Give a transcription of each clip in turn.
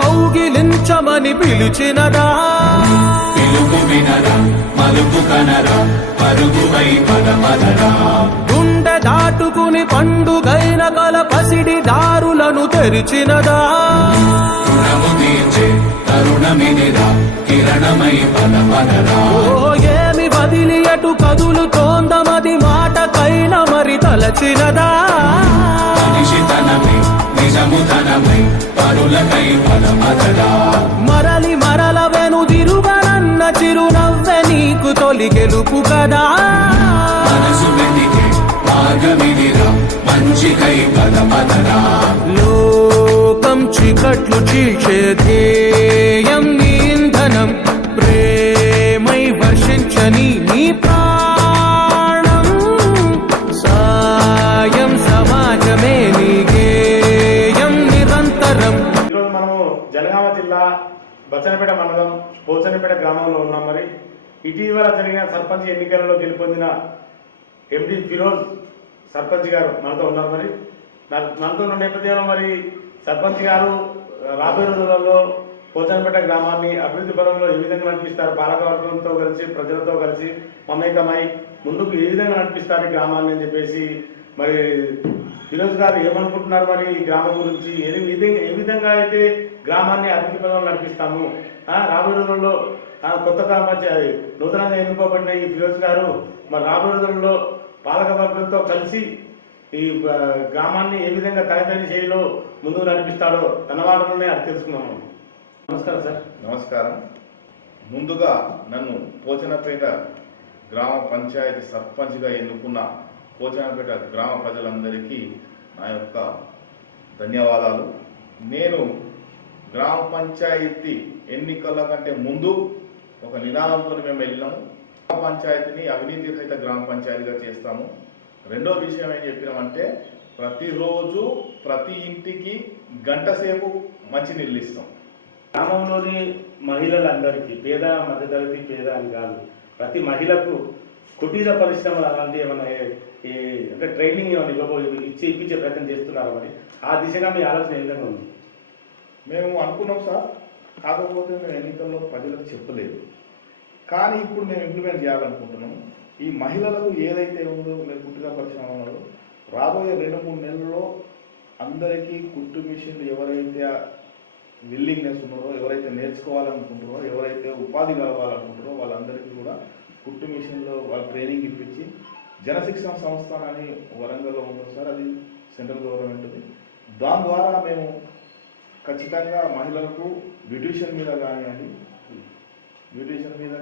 కౌగిలించమని పిలిచినదా? పిలుపు వినరా మలుపు కనరా పరుగువై పదమదరా. గుండె దాటుకుని పండుగైన కల పసిడి దారులను తెరిచినదా? రుణము తీర్చే తరుణమిదిరా కిరణమై పదమదరా. ఓ ఏమి వదిలి అటు కదులుతోందమది మాటకైన మరి తలచినదా? మనిషితనమై నిజముతనమై పరులకై పదమదరా. మరలి మరల వెనుదిరువనన్న చిరునవ్వె నీకు తొలి గెలుపు కదా? మనసు వెతికే మార్గమిదిరా మంచికై పదమదరా. లోకం చీకట్లు చీల్చే ధ్యేయం నీ ఇంధనం, ప్రేమై వర్షించని నీ ప్రాణం, సాయం సమాజమే నీ గేయం నిరంతరం. ఈరోజు మనము జనగామ జిల్లా బచ్చనపేట మండలం పోచనపేట గ్రామంలో ఉన్నాం. మరి ఇటీవల జరిగిన సర్పంచ్ ఎన్నికలలో గెలుపొందిన ఎండి ఫిరోజ్ సర్పంచ్ గారు మనతో ఉన్నారు. మరి మనతో ఉన్న నేపథ్యంలో మరి సర్పంచ్ గారు రాబోయే రోజులలో పోచనపేట గ్రామాన్ని అభివృద్ధి పదంలో ఏ విధంగా నడిపిస్తారు, పాలకవర్గంతో కలిసి ప్రజలతో కలిసి మమేకమై ముందుకు ఏ విధంగా నడిపిస్తారు ఈ గ్రామాన్ని అని చెప్పేసి మరి ఫిరోజ్ గారు ఏమనుకుంటున్నారు, మరి ఈ గ్రామం గురించి ఏ విధంగా అయితే గ్రామాన్ని అభివృద్ధి పదంలో నడిపిస్తాము, రాబోయే రోజుల్లో కొత్త గ్రామ పంచాయతీ నూతనంగా ఎన్నుకోబడిన ఈ ఫిరోజ్ గారు మరి రాబోయే రోజుల్లో పాలకవర్గంతో కలిసి ఈ గ్రామాన్ని ఏ విధంగా తనదైన శైలిలో ముందుకు నడిపిస్తాడో తన వాళ్ళనే అది తెలుసుకున్నాము. నమస్కారం సార్. నమస్కారం. ముందుగా నన్ను పోచనపేట గ్రామ పంచాయతీ సర్పంచ్గా ఎన్నుకున్న పోచనపేట గ్రామ ప్రజలందరికీ నా యొక్క ధన్యవాదాలు. నేను గ్రామ పంచాయతీ ఎన్నికల కంటే ముందు ఒక నినాదంతో మేము వెళ్ళినాము. గ్రామ పంచాయతీని అవినీతి రహిత గ్రామ పంచాయతీగా చేస్తాము. రెండో విషయం ఏం చెప్పినామంటే ప్రతిరోజు ప్రతి ఇంటికి గంట సేపు మంచినీళ్ళు ఇస్తాం. గ్రామంలోని మహిళలందరికీ పేద మధ్యతరగతి పేద అని కాదు, ప్రతి మహిళకు కుటీర పరిశ్రమలు అలాంటి ఏమైనా అంటే ట్రైనింగ్ ఏమైనా ఇప్పించే ప్రయత్నం చేస్తున్నారా? మరి ఆ దిశగా మీ ఆలోచన ఏ విధంగా ఉంది? మేము అనుకున్నాం సార్, కాకపోతే మేము ఎన్నికల్లో ప్రజలకు చెప్పలేదు. కానీ ఇప్పుడు మేము ఇంప్లిమెంట్ చేయాలనుకుంటున్నాము. ఈ మహిళలకు ఏదైతే ఉందో మేము కుట్టుగా పరిశ్రమలో రాబోయే 2-3 నెలల్లో అందరికీ కుట్టు మిషన్లు ఎవరైతే విల్లింగ్నెస్ ఉన్నారో, ఎవరైతే నేర్చుకోవాలనుకుంటారో, ఎవరైతే ఉపాధి కలవాలనుకుంటారో వాళ్ళందరికీ కూడా కుట్టు మిషన్లో వాళ్ళ ట్రైనింగ్ ఇప్పించి జనశిక్షణ సంస్థ అని వరంగల్లో ఉంటుంది సార్, అది సెంట్రల్ గవర్నమెంట్ది. దాని ద్వారా మేము ఖచ్చితంగా మహిళలకు బ్యూటిషియన్ మీద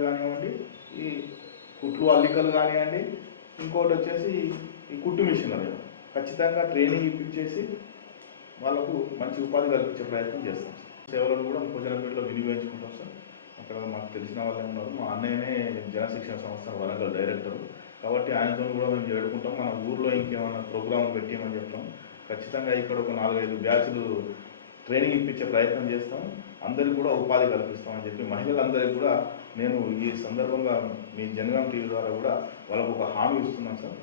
కానివ్వండి, ఈ కుట్లు అల్లికలు కానివ్వండి, ఇంకోటి వచ్చేసి ఈ కుట్టు మిషన్ల మీద ఖచ్చితంగా ట్రైనింగ్ ఇప్పించేసి వాళ్ళకు మంచి ఉపాధి కల్పించే ప్రయత్నం చేస్తాం. సేవలను కూడా భోజనపేటలో వినియోగించుకుంటాం సార్. అక్కడ మాకు తెలిసిన వాళ్ళే ఉన్నారు. మా అన్నయ్యనే జనశిక్షణ సంస్థ వరంగల్ డైరెక్టర్, కాబట్టి ఆయనతో కూడా మేము చేడుకుంటాం. మన ఊర్లో ఇంకేమైనా ప్రోగ్రామ్ పెట్టామని చెప్తాం. ఖచ్చితంగా ఇక్కడ ఒక 4-5 బ్యాచ్లు ట్రైనింగ్ ఇప్పించే ప్రయత్నం చేస్తాం. అందరికీ కూడా ఉపాధి కల్పిస్తామని చెప్పి మహిళలందరికీ కూడా నేను ఈ సందర్భంగా మీ జనగాం టీవీ ద్వారా కూడా వాళ్ళకు ఒక హామీ ఇస్తున్నాను సార్.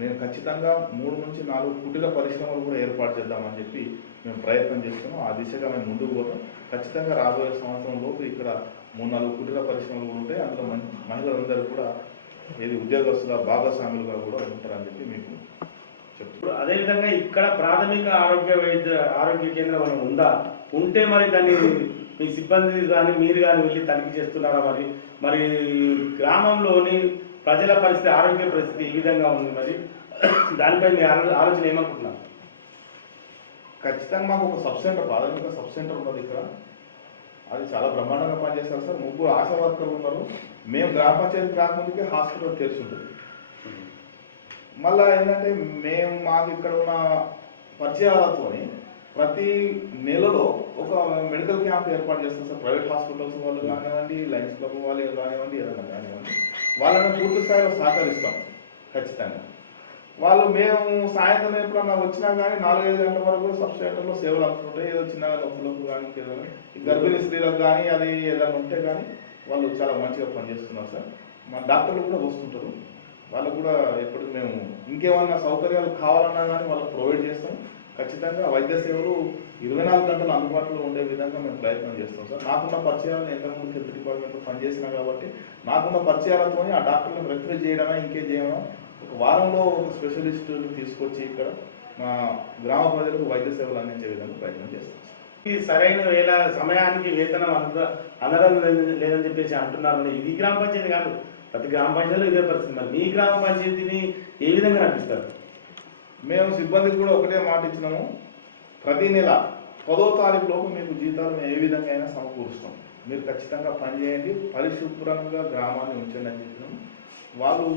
నేను ఖచ్చితంగా 3-4 కుటీర పరిశ్రమలు కూడా ఏర్పాటు చేద్దామని చెప్పి మేము ప్రయత్నం చేస్తున్నాం. ఆ దిశగా మేము ముందుకు పోతాం. ఖచ్చితంగా రాబోయే సంవత్సరంలోపు ఇక్కడ 3-4 కుటీర పరిశ్రమలు కూడా ఉంటాయి. అందులో మహిళలందరూ కూడా ఉద్యోగస్తుల భాగస్వాములుగా కూడా ఉంటారని చెప్పి మీకు చెప్తున్నాను. అదేవిధంగా ఇక్కడ ప్రాథమిక ఆరోగ్య కేంద్రం ఉందా? ఉంటే మరి దాన్ని మీ సిబ్బంది కానీ మీరు కానీ వెళ్ళి తనిఖీ చేస్తున్నారా? మరి గ్రామంలోని ప్రజల పరిస్థితి, ఆరోగ్య పరిస్థితి ఈ విధంగా ఉంది. మరి దానిపై మీ ఆలోచన ఏమనుకుంటున్నారు? ఖచ్చితంగా మాకు ఒక ప్రాథమిక సబ్ సెంటర్ ఉన్నది ఇక్కడ. అది చాలా బ్రహ్మాండంగా పనిచేస్తారు సార్. 3 ఆశా వర్కర్లు ఉన్నారు. మేము గ్రామ పంచాయతీ రాకముందుకే హాస్పిటల్ తెరిచి ఉంటుంది. మళ్ళీ ఏంటంటే మాకు ఇక్కడ ఉన్న పరిచయాలతో ప్రతి నెలలో ఒక మెడికల్ క్యాంప్ ఏర్పాటు చేస్తాం సార్. ప్రైవేట్ హాస్పిటల్స్ వాళ్ళు కానివ్వండి, లయన్స్ క్లబ్ వాళ్ళు కానివ్వండి, ఏదైనా కానివ్వండి, వాళ్ళని పూర్తి స్థాయిలో సహకరిస్తాం. ఖచ్చితంగా మేము సాయంత్రం ఎప్పుడన్నా వచ్చినా కానీ 4-5 గంటల వరకు సబ్ సెంటర్లో సేవలు అందుతుంటాయి. ఏదో చిన్నగా నొప్పులకు కానీ ఏదైనా గర్భిణీ స్త్రీలకు కానీ అది ఏదైనా ఉంటే కానీ వాళ్ళు చాలా మంచిగా పనిచేస్తున్నారు సార్. మా డాక్టర్లు కూడా వస్తుంటారు. వాళ్ళకు కూడా ఎప్పటికీ మేము ఇంకేమన్నా సౌకర్యాలు కావాలన్నా కానీ వాళ్ళకి ప్రొవైడ్ చేస్తాం. ఖచ్చితంగా వైద్య సేవలు 24 గంటలు అందుబాటులో ఉండే విధంగా మేము ప్రయత్నం చేస్తాం సార్. నాకున్న పరిచయాలు ఎంతమంది హెల్త్ డిపార్ట్మెంట్లో పనిచేసినా కాబట్టి నాకున్న పరిచయాలతో ఆ డాక్టర్లను రెఫర్ చేయడమా ఇంకేం చేయడమా ఒక వారంలో ఒక స్పెషలిస్టుని తీసుకొచ్చి ఇక్కడ మా గ్రామ ప్రజలకు వైద్య సేవలు అందించే విధంగా ప్రయత్నం చేస్తాం సార్. ఈ సరైన వేళ సమయానికి వేతనం అందడం లేదని చెప్పేసి అంటున్నారు. ఇది గ్రామ పంచాయతీ కాదు, ప్రతి గ్రామ పంచాయతీలో ఇదే పరిస్థితి. మరి మీ గ్రామ పంచాయతీని ఏ విధంగా నడిపిస్తారు? మేము సిబ్బందికి కూడా ఒకటే మాట ఇచ్చినాము, ప్రతి నెల 10వ తారీఖులోపు మీకు జీతాలు మేము ఏ విధంగా అయినా సమకూరుస్తాం, మీరు ఖచ్చితంగా పనిచేయండి, పరిశుభ్రంగా గ్రామాన్ని ఉంచండి అని చెప్పినాము. వాళ్ళు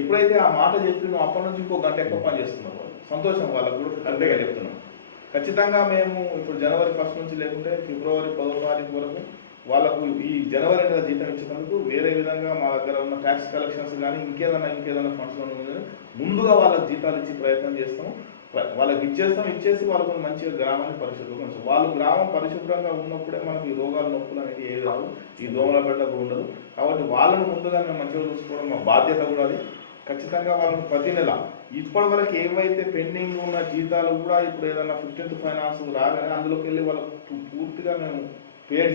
ఎప్పుడైతే ఆ మాట చెప్పినో అప్పటి నుంచి ఇంకో గంట ఎక్కువ పని చేస్తున్నారు. వాళ్ళు సంతోషం, వాళ్ళకు కూడా కరెక్ట్గా చెప్తున్నాం. ఖచ్చితంగా మేము ఇప్పుడు జనవరి 1 నుంచి లేకుంటే ఫిబ్రవరి 10వ తారీఖు వరకు వాళ్ళకు ఈ జనవరి నెల జీతం ఇచ్చినందుకు వేరే విధంగా మా దగ్గర ఉన్న ట్యాక్స్ కలెక్షన్స్ కానీ ఇంకేదైనా ఫండ్స్ కానీ ముందుగా వాళ్ళకి జీతాలు ఇచ్చి ప్రయత్నం చేస్తాం. వాళ్ళకి ఇచ్చేసి వాళ్ళకు మంచిగా గ్రామాన్ని పరిశుభ్రంగా ఉంచాం. వాళ్ళు గ్రామం పరిశుభ్రంగా ఉన్నప్పుడే మనకి ఈ రోగాలు నొప్పులు అనేది ఏది రావు, ఈ దోమల బిడ్డ కూడా ఉండదు. కాబట్టి వాళ్ళని ముందుగా మేము మంచిగా చూసుకోవడం మా బాధ్యత కూడా అది. ఖచ్చితంగా వాళ్ళకి ప్రతి నెల ఇప్పటి వరకు ఏవైతే పెండింగ్ ఉన్న జీతాలు కూడా ఇప్పుడు ఏదైనా 15th ఫైనాన్స్ రాగానే అందులోకి వెళ్ళి వాళ్ళకు పూర్తిగా మేము క్లియర్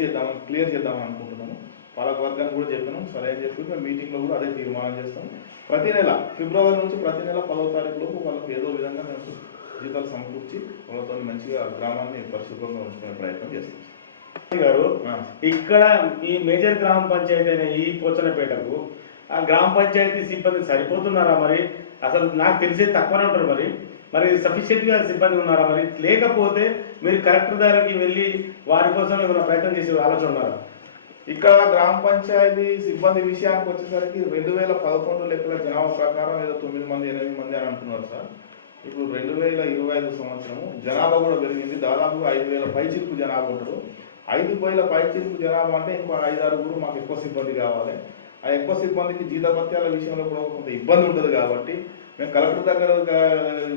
చేద్దామని అనుకుంటున్నాము. పాలక వర్గానికి కూడా చెప్పినాం, సరే అని చెప్పి మేము మీటింగ్లో కూడా అదే తీర్మానం చేస్తాం. ప్రతి నెల ఫిబ్రవరి నుంచి ప్రతి నెల 10వ తారీఖు లోపు వాళ్ళకి ఏదో విధంగా మేము జీతాలు సమకూర్చి వాళ్ళతో మంచిగా గ్రామాన్ని పరిశుభ్రంగా ఉంచుకునే ప్రయత్నం చేస్తాం గారు. ఇక్కడ ఈ మేజర్ గ్రామ పంచాయతీ అయిన ఈ పోచనపేటకు ఆ గ్రామ పంచాయతీ సిబ్బంది సరిపోతున్నారా? మరి అసలు నాకు తెలిసే తక్కువనే ఉంటారు. మరి సఫిషియెంట్గా సిబ్బంది ఉన్నారా? మరి లేకపోతే మీరు కలెక్టర్ దగ్గరికి వెళ్ళి వారి కోసం ఏమైనా ప్రయత్నం చేసే ఆలోచన ఉన్నారా? ఇక్కడ గ్రామ పంచాయతీ సిబ్బంది విషయానికి వచ్చేసరికి 2011 లెక్కల జనాభా ప్రకారం ఏదో 9 మంది 8 మంది అని అంటున్నారు సార్. ఇప్పుడు 2025 సంవత్సరము జనాభా కూడా పెరిగింది. దాదాపు 5,000 పైచిలుకు జనాభా ఉంటారు. 5,000 పైచిలుకు జనాభా అంటే ఇంకో 5-6 మాకు ఎక్కువ సిబ్బంది కావాలి. ఆ ఎక్కువ సిబ్బందికి జీతభత్యాల విషయంలో కూడా కొంత ఇబ్బంది ఉంటుంది. కాబట్టి మేము కలెక్టర్ దగ్గర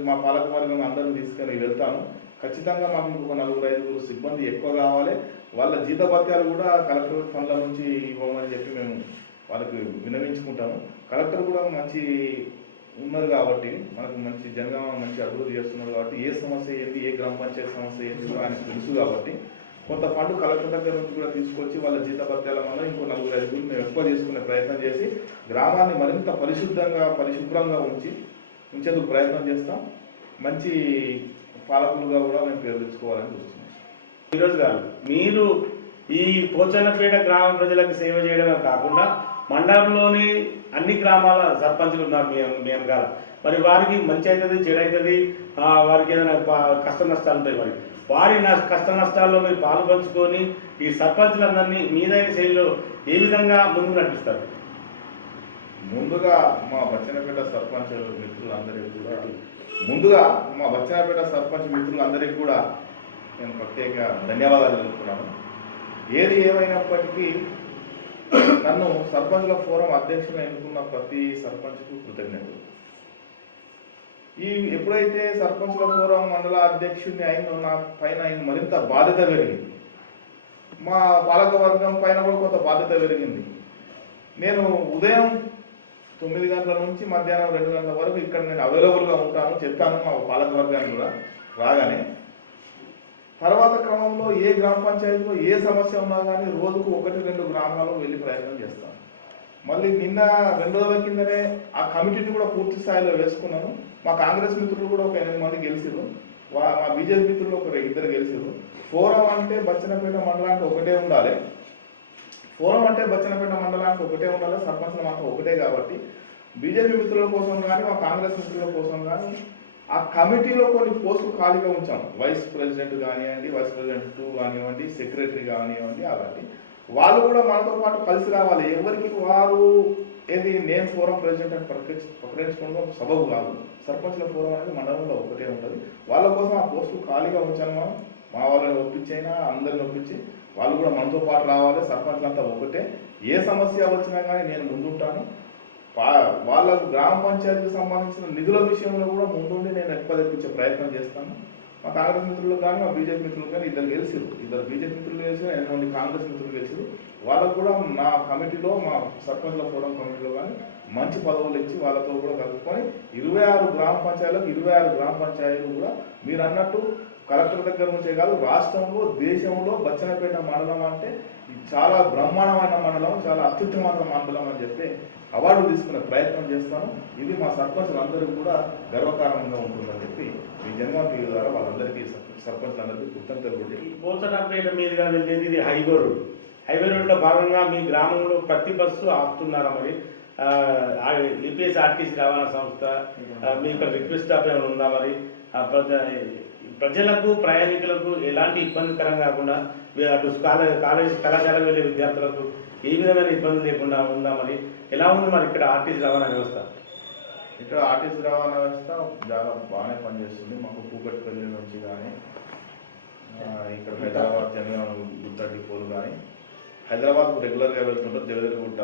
మా పాలక వర్గం అందరిని తీసుకొని వెళ్తాను. ఖచ్చితంగా మాకు ఇంకొక 4-5 సిబ్బంది ఎక్కువ కావాలి. వాళ్ళ జీతభత్యాలు కూడా కలెక్టర్ ఫండ్ల నుంచి ఇవ్వమని చెప్పి మేము వాళ్ళకి విన్నవించుకుంటాము. కలెక్టర్ కూడా మంచి ఉన్నది కాబట్టి మనకు మంచి జనగామ మంచి అభివృద్ధి చేస్తున్నారు కాబట్టి ఏ సమస్య ఏంటి, ఏ గ్రామ పంచాయతీ సమస్య ఏంటి కూడా ఆయనకు తెలుసు. కాబట్టి కొంత ఫండ్ కలెక్టర్ దగ్గర నుంచి కూడా తీసుకొచ్చి వాళ్ళ జీతభత్యాల వల్ల ఇంకో 4-5 మేము ఎక్కువ చేసుకునే ప్రయత్నం చేసి గ్రామాన్ని మరింత పరిశుభ్రంగా ఉంచేందుకు ప్రయత్నం చేస్తాం. మంచి పాలకులుగా కూడా మేము పేరు తెచ్చుకోవాలని చూస్తున్నాం. ఈరోజు గారు, మీరు ఈ పోచన్నపేట గ్రామ ప్రజలకు సేవ చేయడమే కాకుండా మండలంలోని అన్ని గ్రామాల సర్పంచులు ఉన్నారు మీ వెనకాల. మరి వారికి మంచి అవుతుంది, చెడు అవుతుంది, వారికి ఏదైనా కష్ట నష్టాలు ఉంటాయి. మరి వారి కష్ట నష్టాల్లో మీరు పాలు పంచుకొని ఈ సర్పంచులందరినీ మీదైన శైలిలో ఏ విధంగా ముందుకు నడిపిస్తారు? ముందుగా మా బచ్చన్నపేట సర్పంచ్ మిత్రులందరికీ కూడా నేను ప్రత్యేక ధన్యవాదాలు తెలుపుతున్నాను. ఏది ఏమైనప్పటికీ నన్ను సర్పంచ్ల ఫోరం అధ్యక్షులు ఎన్నుకున్న ప్రతి సర్పంచ్కు కృతజ్ఞతలు. ఎప్పుడైతే సర్పంచ్ల ఫోరం మండల అధ్యక్షుడిని అయిన నా పైన మరింత బాధ్యత పెరిగింది. మా పాలక వర్గం పైన కూడా కొంత బాధ్యత పెరిగింది. నేను ఉదయం 9 గంటల నుంచి మధ్యాహ్నం 2 గంటల వరకు ఇక్కడ నేను అవైలబుల్గా ఉంటాను చెప్పాను మా పాలక వర్గాన్ని కూడా రాగానే. తర్వాత క్రమంలో ఏ గ్రామ పంచాయతీలో ఏ సమస్య ఉన్నా కానీ రోజుకు 1-2 గ్రామాలకు వెళ్ళి ప్రయత్నం చేస్తాను. మళ్ళీ నిన్న 2 రోజుల కిందనే ఆ కమిటీని కూడా పూర్తి స్థాయిలో వేసుకున్నాను. మా కాంగ్రెస్ మిత్రులు కూడా ఒక 8 మంది గెలిచిరు, మా బీజేపీ మిత్రులు ఒక 2 గెలిచిరు. ఫోరం అంటే బచ్చన్నపేట మండలానికి ఒకటే ఉండాలి. సర్పంచ్ల మాత్రం ఒకటే. కాబట్టి బీజేపీ మిత్రుల కోసం కానీ మా కాంగ్రెస్ మిత్రుల కోసం కానీ ఆ కమిటీలో కొన్ని పోస్టులు ఖాళీగా ఉంచాం. వైస్ ప్రెసిడెంట్ కానివ్వండి, వైస్ ప్రెసిడెంట్ 2 కానివ్వండి, సెక్రటరీ కానివ్వండి. అలాంటి వాళ్ళు కూడా మనతో పాటు కలిసి రావాలి. ఎవరికి వారు నేను ఫోరం ప్రెసిడెంట్ అని ప్రకటించుకోవడం సబబు కాదు. సర్పంచ్ల ఫోరం అనేది మండలంలో ఒకటే ఉంటుంది. వాళ్ళ కోసం ఆ పోస్టులు ఖాళీగా ఉంచాను. మనం మా వాళ్ళని ఒప్పించైనా అందరిని ఒప్పించి వాళ్ళు కూడా మనతో పాటు రావాలి. సర్పంచ్లంతా ఒకటే. ఏ సమస్య వచ్చినా కానీ నేను ముందుంటాను. వాళ్ళకు గ్రామ పంచాయతీకి సంబంధించిన నిధుల విషయంలో కూడా ముందుండి నేను ఎక్కువ తెప్పించే ప్రయత్నం చేస్తాను. మా కాంగ్రెస్ మిత్రులు కానీ మా బీజేపీ మిత్రులు కానీ 2 గెలిచిరు. 2 బీజేపీ మిత్రులు గెలిచారు, 8 మంది కాంగ్రెస్ మిత్రులు గెలిచారు. వాళ్ళకు కూడా నా కమిటీలో మా సర్పంచ్ల ఫోరం కమిటీలో కానీ మంచి పదవులు ఇచ్చి వాళ్ళతో కూడా కలుపుకొని 26 గ్రామ పంచాయతీలకు 26 గ్రామ పంచాయతీలు కూడా మీరు అన్నట్టు కలెక్టర్ దగ్గర నుంచే కాదు రాష్ట్రంలో దేశంలో బచ్చన్నపేట మండలం అంటే ఇది చాలా బ్రహ్మాండమైన మండలం, చాలా అత్యుత్తమైన మండలం అని చెప్పి అవార్డు తీసుకునే ప్రయత్నం చేస్తాను. ఇది మా సర్పంచులందరికీ కూడా గర్వకారణంగా ఉంటుందని చెప్పి మీ జన్మం టీవీ ద్వారా వాళ్ళందరికీ సర్పంచులందరికీ కృతజ్ఞతలు కూడా ఈ పోచనపేట మీదుగా వెళ్ళేది ఇది హైవే రోడ్. హైవే రోడ్లో భాగంగా మీ గ్రామంలో ప్రతి బస్సు ఆపుతున్నారా మరి? ఏపీఎస్ ఆర్టీసీ రవాణా సంస్థ మీకు రిక్వెస్ట్ స్టాప్ ఏమైనా ఉందా మరి? ప్రజలకు ప్రయాణికులకు ఎలాంటి ఇబ్బందికరం కాకుండా అటు కాలేజ్ కళాశాలకు వెళ్ళే విద్యార్థులకు ఏ విధమైన ఇబ్బంది లేకుండా ఉందా మరి? ఎలా ఉంది మరి ఇక్కడ ఆర్టీసీ రవాణా వ్యవస్థ? ఇక్కడ ఆర్టీసీ రవాణా వ్యవస్థ చాలా బాగానే పనిచేస్తుంది. మాకు కూకట్పల్లి నుంచి కానీ ఇక్కడ హైదరాబాద్ జనగామ గుట్ట డిపోలు కానీ హైదరాబాద్కు రెగ్యులర్గా వెళ్తుంటారు జగదగిరిగుట్ట.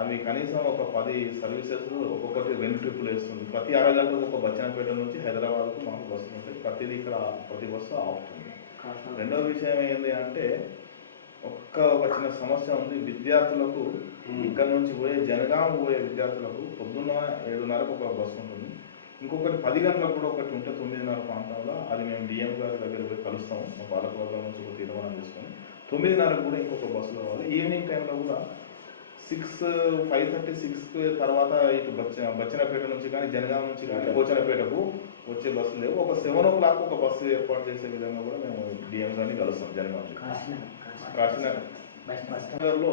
అవి కనీసం ఒక 10 సర్వీసెస్ ఒక్కొక్కటి 2 ట్రిప్పులు వేస్తుంది. ప్రతి అరగంటకు ఒక బచ్చన్నపేట నుంచి హైదరాబాద్కు మాకు బస్సులు ఉంటాయి. ప్రతిదీ ఇక్కడ ప్రతి బస్సు ఆపుతుంది. రెండవ విషయం ఏంటి అంటే ఒక చిన్న సమస్య ఉంది. విద్యార్థులకు ఇక్కడ నుంచి పోయే జనగామ పోయే విద్యార్థులకు పొద్దున్న 7:30కు ఒక బస్సు ఉంటుంది. ఇంకొకటి 10 గంటలకు కూడా ఒకటి ఉంటే 9:30 ప్రాంతంలో అది మేము డిఎం గారి దగ్గర పోయి కలుస్తాము. మా పాలకవర్గం నుంచి ఒక తీర్మానం తీసుకొని 9:30కు కూడా ఇంకొక బస్సు కావాలి. ఈవినింగ్ టైంలో కూడా 5:30, 6 తర్వాత ఇటు బచ్చన్నపేట నుంచి కానీ జనగామ నుంచి కానీ పోచనపేటకు వచ్చే బస్సులు లేవు. ఒక 7 o'clock ఒక బస్సు ఏర్పాటు చేసే విధంగా కూడా మేము డిఎం గారిని కలుస్తాం. జనగామ కాశీనగర్లో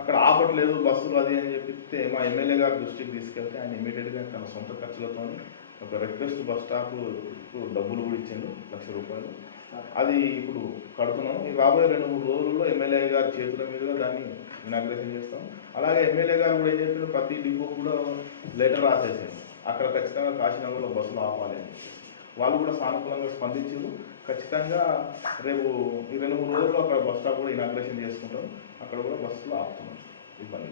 అక్కడ ఆపట్లేదు బస్సులు అది అని చెప్పితే మా ఎమ్మెల్యే గారి దృష్టికి తీసుకెళ్తే ఆయన ఇమీడియట్గా తన సొంత ఖర్చులతో ఒక రిక్వెస్ట్ బస్ స్టాప్ డబ్బులు కూడా ఇచ్చిండు, ₹1,00,000. అది ఇప్పుడు కడుతున్నాం. ఈ రాబోయే 2-3 రోజుల్లో ఎమ్మెల్యే గారి చేతుల మీదుగా దాన్ని ఇనాగ్రేషన్ చేస్తాం. అలాగే ఎమ్మెల్యే గారు కూడా ఏం చెప్పారు, ప్రతి డిపో కూడా లెటర్ రాసేసాను అక్కడ ఖచ్చితంగా కాశీనగర్లో బస్సులు ఆపాలి అని. వాళ్ళు కూడా సానుకూలంగా స్పందించారు. ఖచ్చితంగా రేపు ఈ 2-3 రోజుల్లో అక్కడ బస్ స్టాప్ కూడా ఇనాగ్రేషన్ చేసుకుంటాం. అక్కడ కూడా బస్సులు ఆపుతున్నాం. ఇబ్బంది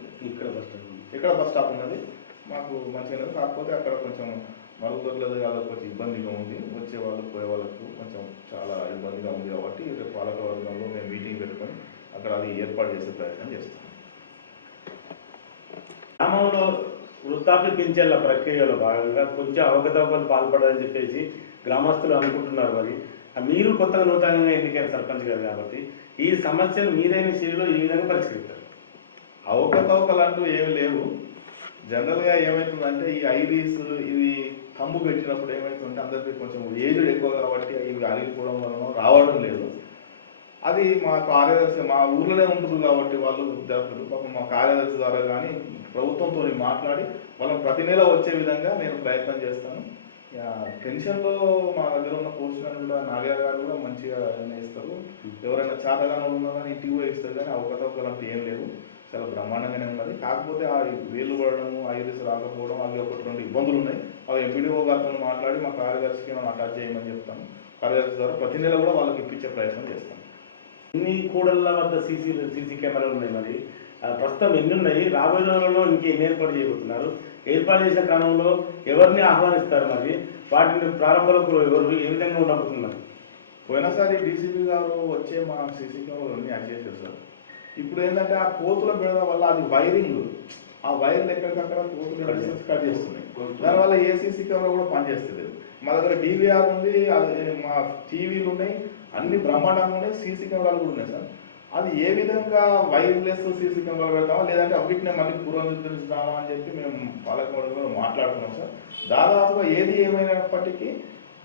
ఇక్కడ బస్ స్టాప్ ఉన్నది మాకు మంచిగా. కాకపోతే అక్కడ కొంచెం మరుగుదొరలేదు కాదు, కొంచెం ఇబ్బందిగా ఉంది. వచ్చే వాళ్ళు పోయే వాళ్ళకు కొంచెం చాలా ఇబ్బందిగా ఉంది. కాబట్టి రేపు పాలకవర్గంలో మేము మీటింగ్ పెట్టుకొని అక్కడ అది ఏర్పాటు చేసే ప్రయత్నం చేస్తాం. గ్రామంలో వృద్ధాప్య పింఛన్ల ప్రక్రియలో భాగంగా కొంచెం అవకతవకలు పాల్పడాలని చెప్పేసి గ్రామస్తులు అనుకుంటున్నారు. మరి మీరు కొత్తగా నూతనంగా ఎన్నికైన సర్పంచ్ గారు కాబట్టి ఈ సమస్యలు మీదైన శైలిలో ఈ విధంగా పరిష్కరిస్తారు. అవకతవకలు అంటూ ఏమి లేవు. జనరల్గా ఏమవుతుందంటే ఈ ఐరీస్ ఇది తమ్ము పెట్టినప్పుడు ఏమవుతుందంటే అందరికీ కొంచెం ఏజ్డ్ ఎక్కువ కాబట్టి ఇవి అరిగిపోవడం వలన రావడం లేదు. అది మా కార్యదర్శి మా ఊర్లోనే ఉంటుంది కాబట్టి వాళ్ళు విద్యార్థులు పాపం మా కార్యదర్శి ద్వారా కానీ ప్రభుత్వంతో మాట్లాడి వాళ్ళని ప్రతి నెల వచ్చే విధంగా నేను ప్రయత్నం చేస్తాను. పెన్షన్లో మా దగ్గర ఉన్న పోస్టులను కూడా నాగయ్య గారు కూడా మంచిగా నిర్ణయిస్తారు. ఎవరైనా చేతగానే ఉన్నా కానీ ఇంటికి పోయి ఇస్తారు. కానీ అవకతవకలు అంటే ఏం లేవు, చాలా బ్రహ్మాండంగానే ఉన్నది. కాకపోతే ఆ వేలు పడడము, ఐరిస్ రాకపోవడం అవి 1-2 ఇబ్బందులు ఉన్నాయి. అవి ఎంపీడీఓ గారితో మాట్లాడి మా కార్యదర్శికి మనం అటాచ్ చేయమని చెప్తాను. కార్యదర్శి ద్వారా ప్రతి నెల కూడా వాళ్ళకి ఇప్పించే ప్రయత్నం చేస్తాం. ఇన్ని కూడళ్ళ వద్ద సీసీ కెమెరాలు ఉన్నాయి. మరి ప్రస్తుతం ఎన్ని ఉన్నాయి? రాబోయే రోజుల్లో ఇంకేం ఏర్పాటు చేయబోతున్నారు? ఏర్పాటు చేసిన క్రమంలో ఎవరిని ఆహ్వానిస్తారు? మరి వాటిని ప్రారంభంలో ఎవరు ఏ విధంగా ఉండబోతున్నారు? పోయినసారి డీసీపీ గారు వచ్చే మా సీసీ కెమెరాలు అన్నీ యాడ్ చేశారు సార్. ఇప్పుడు ఏంటంటే ఆ కోతుల బెడద వల్ల అది వైరింగ్, ఆ వైర్లు ఎక్కడికక్కడ కోతులు కట్ చేస్తున్నాయి. దానివల్ల ఏ సీసీ కెమెరా కూడా పనిచేస్తుంది. మా దగ్గర DVR ఉంది, అది మా టీవీలు ఉన్నాయి, అన్ని బ్రహ్మాండంగా ఉన్నాయి. సీసీ కెమెరాలు కూడా ఉన్నాయి సార్. అది ఏ విధంగా వైర్లెస్ సీసీ కెమెరాలు పెడతామా లేదంటే అవిటినే మళ్ళీ పునరుద్ధరిస్తామా అని చెప్పి మేము పాలకవర్గంలో మాట్లాడుతున్నాం సార్. దాదాపుగా ఏది ఏమైనప్పటికీ